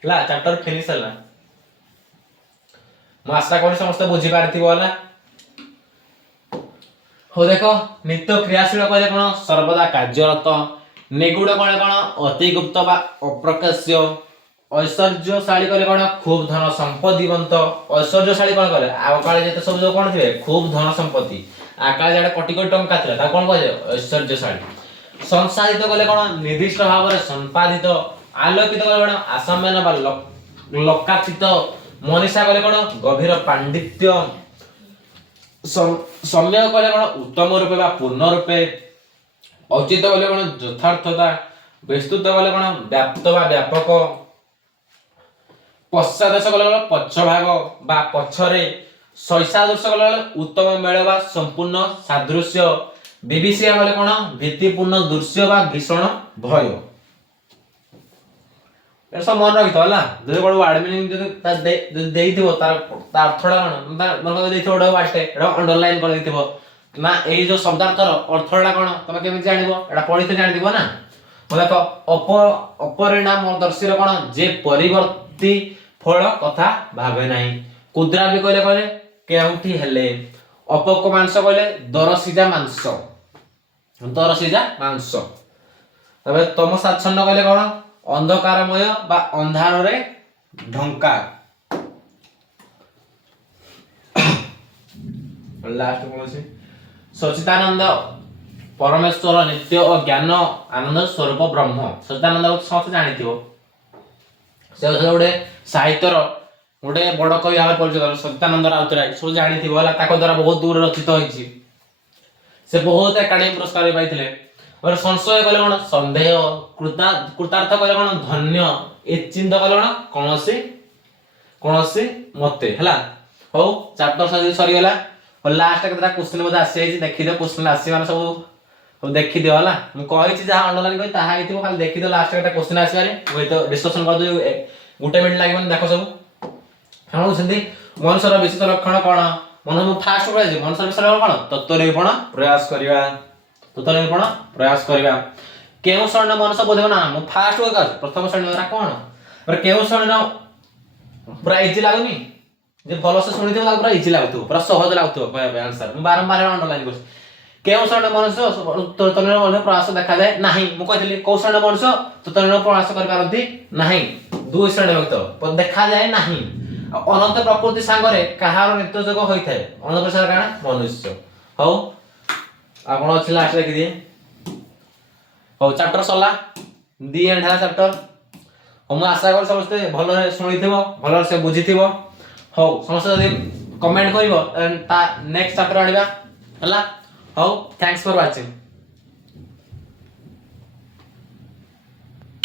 ला चैप्टर फिनिश हला म आशा करी समस्त बुझी पारथिबो हला हो देखो नित्य क्रियाशील कहले कोन सर्वदा कार्यरत निगुड़ कहले कोन अति गुप्त बा अप्रकाश्य ऐश्वर्यशाली कहले कोन खूब धन संपत्तिवंत ऐश्वर्यशाली कोन कहले आ काले जेते सब जो कोन थिबे खूब धन संपत्ति आकाल जेडा कोटी कोटी टंका थिला ता कोन कहले ऐश्वर्यशाली संसाधित कहले कोन निर्दिष्ट भाव रे संपादित आलोकित कहले कोन आसम्मान बा लकाचित मनीषा कहले कोन गभीर पांडित्य सम्य कहले कोन उत्तम रूपे बा पूर्ण रूपे औचित कहले कोन यथार्थता विस्तृत कहले कोन व्याप्त बा व्यापक पश्चादेश कहले पक्ष भाग बा पक्षरे शैषादर्श कहले उत्तम मेल बा संपूर्ण सादृश्य विविषय कहले कोन भीतिपूर्ण दृश्य बा भीषण भय ए सब मन रखितो हला जे कोन वर्ड मीनिंग जे देइथिबो तार अर्थडा कोन मन को देइथिबो डो वाटे एडा अंडरलाइन कर देइथिबो ना एई जो शब्दार्थर अर्थडा कोन तमे केमि जानिबो एडा पढिते जानि दिबो ना देखो अपरिणाम दर्शी कोन जे परिवर्ती फल कथा भावे नाही कुद्रा भी कहले कहले केउठी हेले अपक मांस कहले दरसिजा मांस तबे तम साच्छन्न कहले कोन अंधकारमय बा अंधार रे ढंका लास्ट कोन से सचिदानंद परमेश्वर नित्य और ज्ञान आनंद स्वरूप ब्रह्म सचिदानंद समस्त जानिथिबो से गोटे साहित्यर गोटे बड़ कवि भाव परिचय सचिदानंद राउतराय सब जानिथिबो हला ताको द्वारा बहुत दूर रचित होइछि से बहुत एकाडेमी पुरस्कार पाइथिले और संशय कहले कोन संदेह कृतार्थ कहले कोन धन्य ए चिंता कहले कोन कोनोसी मते हला हो चैप्टर सरी गेला और लास्ट केतरा क्वेश्चन मते आसी जाई देखि दे क्वेश्चन आसी माने सब देखि दियो हला मु कहि छि जहा अंडरलाइन कहि ताहा हिथिबो खाली देखि दे लास्ट केटा क्वेश्चन आसी बारे ओइ तो डिस्कशन कर दो गुटे मिनिट लागबन देखो सब हाउ छथि मनुष्यर विशिष्ट लक्षण कोन मन मु फास्ट कहै छि मनुष्यर विषय कोन तत्व निरूपण प्रयास करिवा केउ शरण मनुष्य बोधो ना मु फास्ट कहै प्रथम शरण रा कोन पर केउ शरण पूरा इजी लागुनी जे भलो से सुनिथिबो ता पूरा इजी लागथो पूरा सहज लागथो कहबे आंसर मु बारंबार अंडरलाइन कर केउ शरण मनुष्य तत्व प्रयास देखा जाय नाही मु कहथिली कौ शरण मनुष्य तत्व प्रयास करि पारंती नाही ଦୁଇ ଶ୍ରେଣୀ ବିଭକ୍ତ ଦେଖାଯାଏ ନାହିଁ। ଅନନ୍ତ ପ୍ରକୃତି ସାଙ୍ଗରେ କାହାର ନିତ୍ୟ ଯୋଗ ହୋଇଥାଏ? ଅନନ୍ତ ପ୍ରକୃତି ସାଙ୍ଗରେ କାଣା? ମନୁଷ୍ୟ। ହଉ ଆଉ କଣ ଅଛି ଲାଷ୍ଟ ଲେଖିଦିଏ। ହଉ ଚାପ୍ଟର ସରିଲା, ଦି ଏଣ୍ଡ ହେଲା ଚାପ୍ଟର। ମୁଁ ଆଶା କରୁ ସମସ୍ତେ ଭଲରେ ଶୁଣିଥିବ, ଭଲରେ ସେ ବୁଝିଥିବ। ହଉ ସମସ୍ତେ ଯଦି କମେଣ୍ଟ କରିବ ତା ନେକ୍ସଟ ଚାପ୍ଟର ଆଣିବା ହେଲା। ହଉ ଥ୍ୟାଙ୍କ୍ସ ଫର ୱାଚିଂ।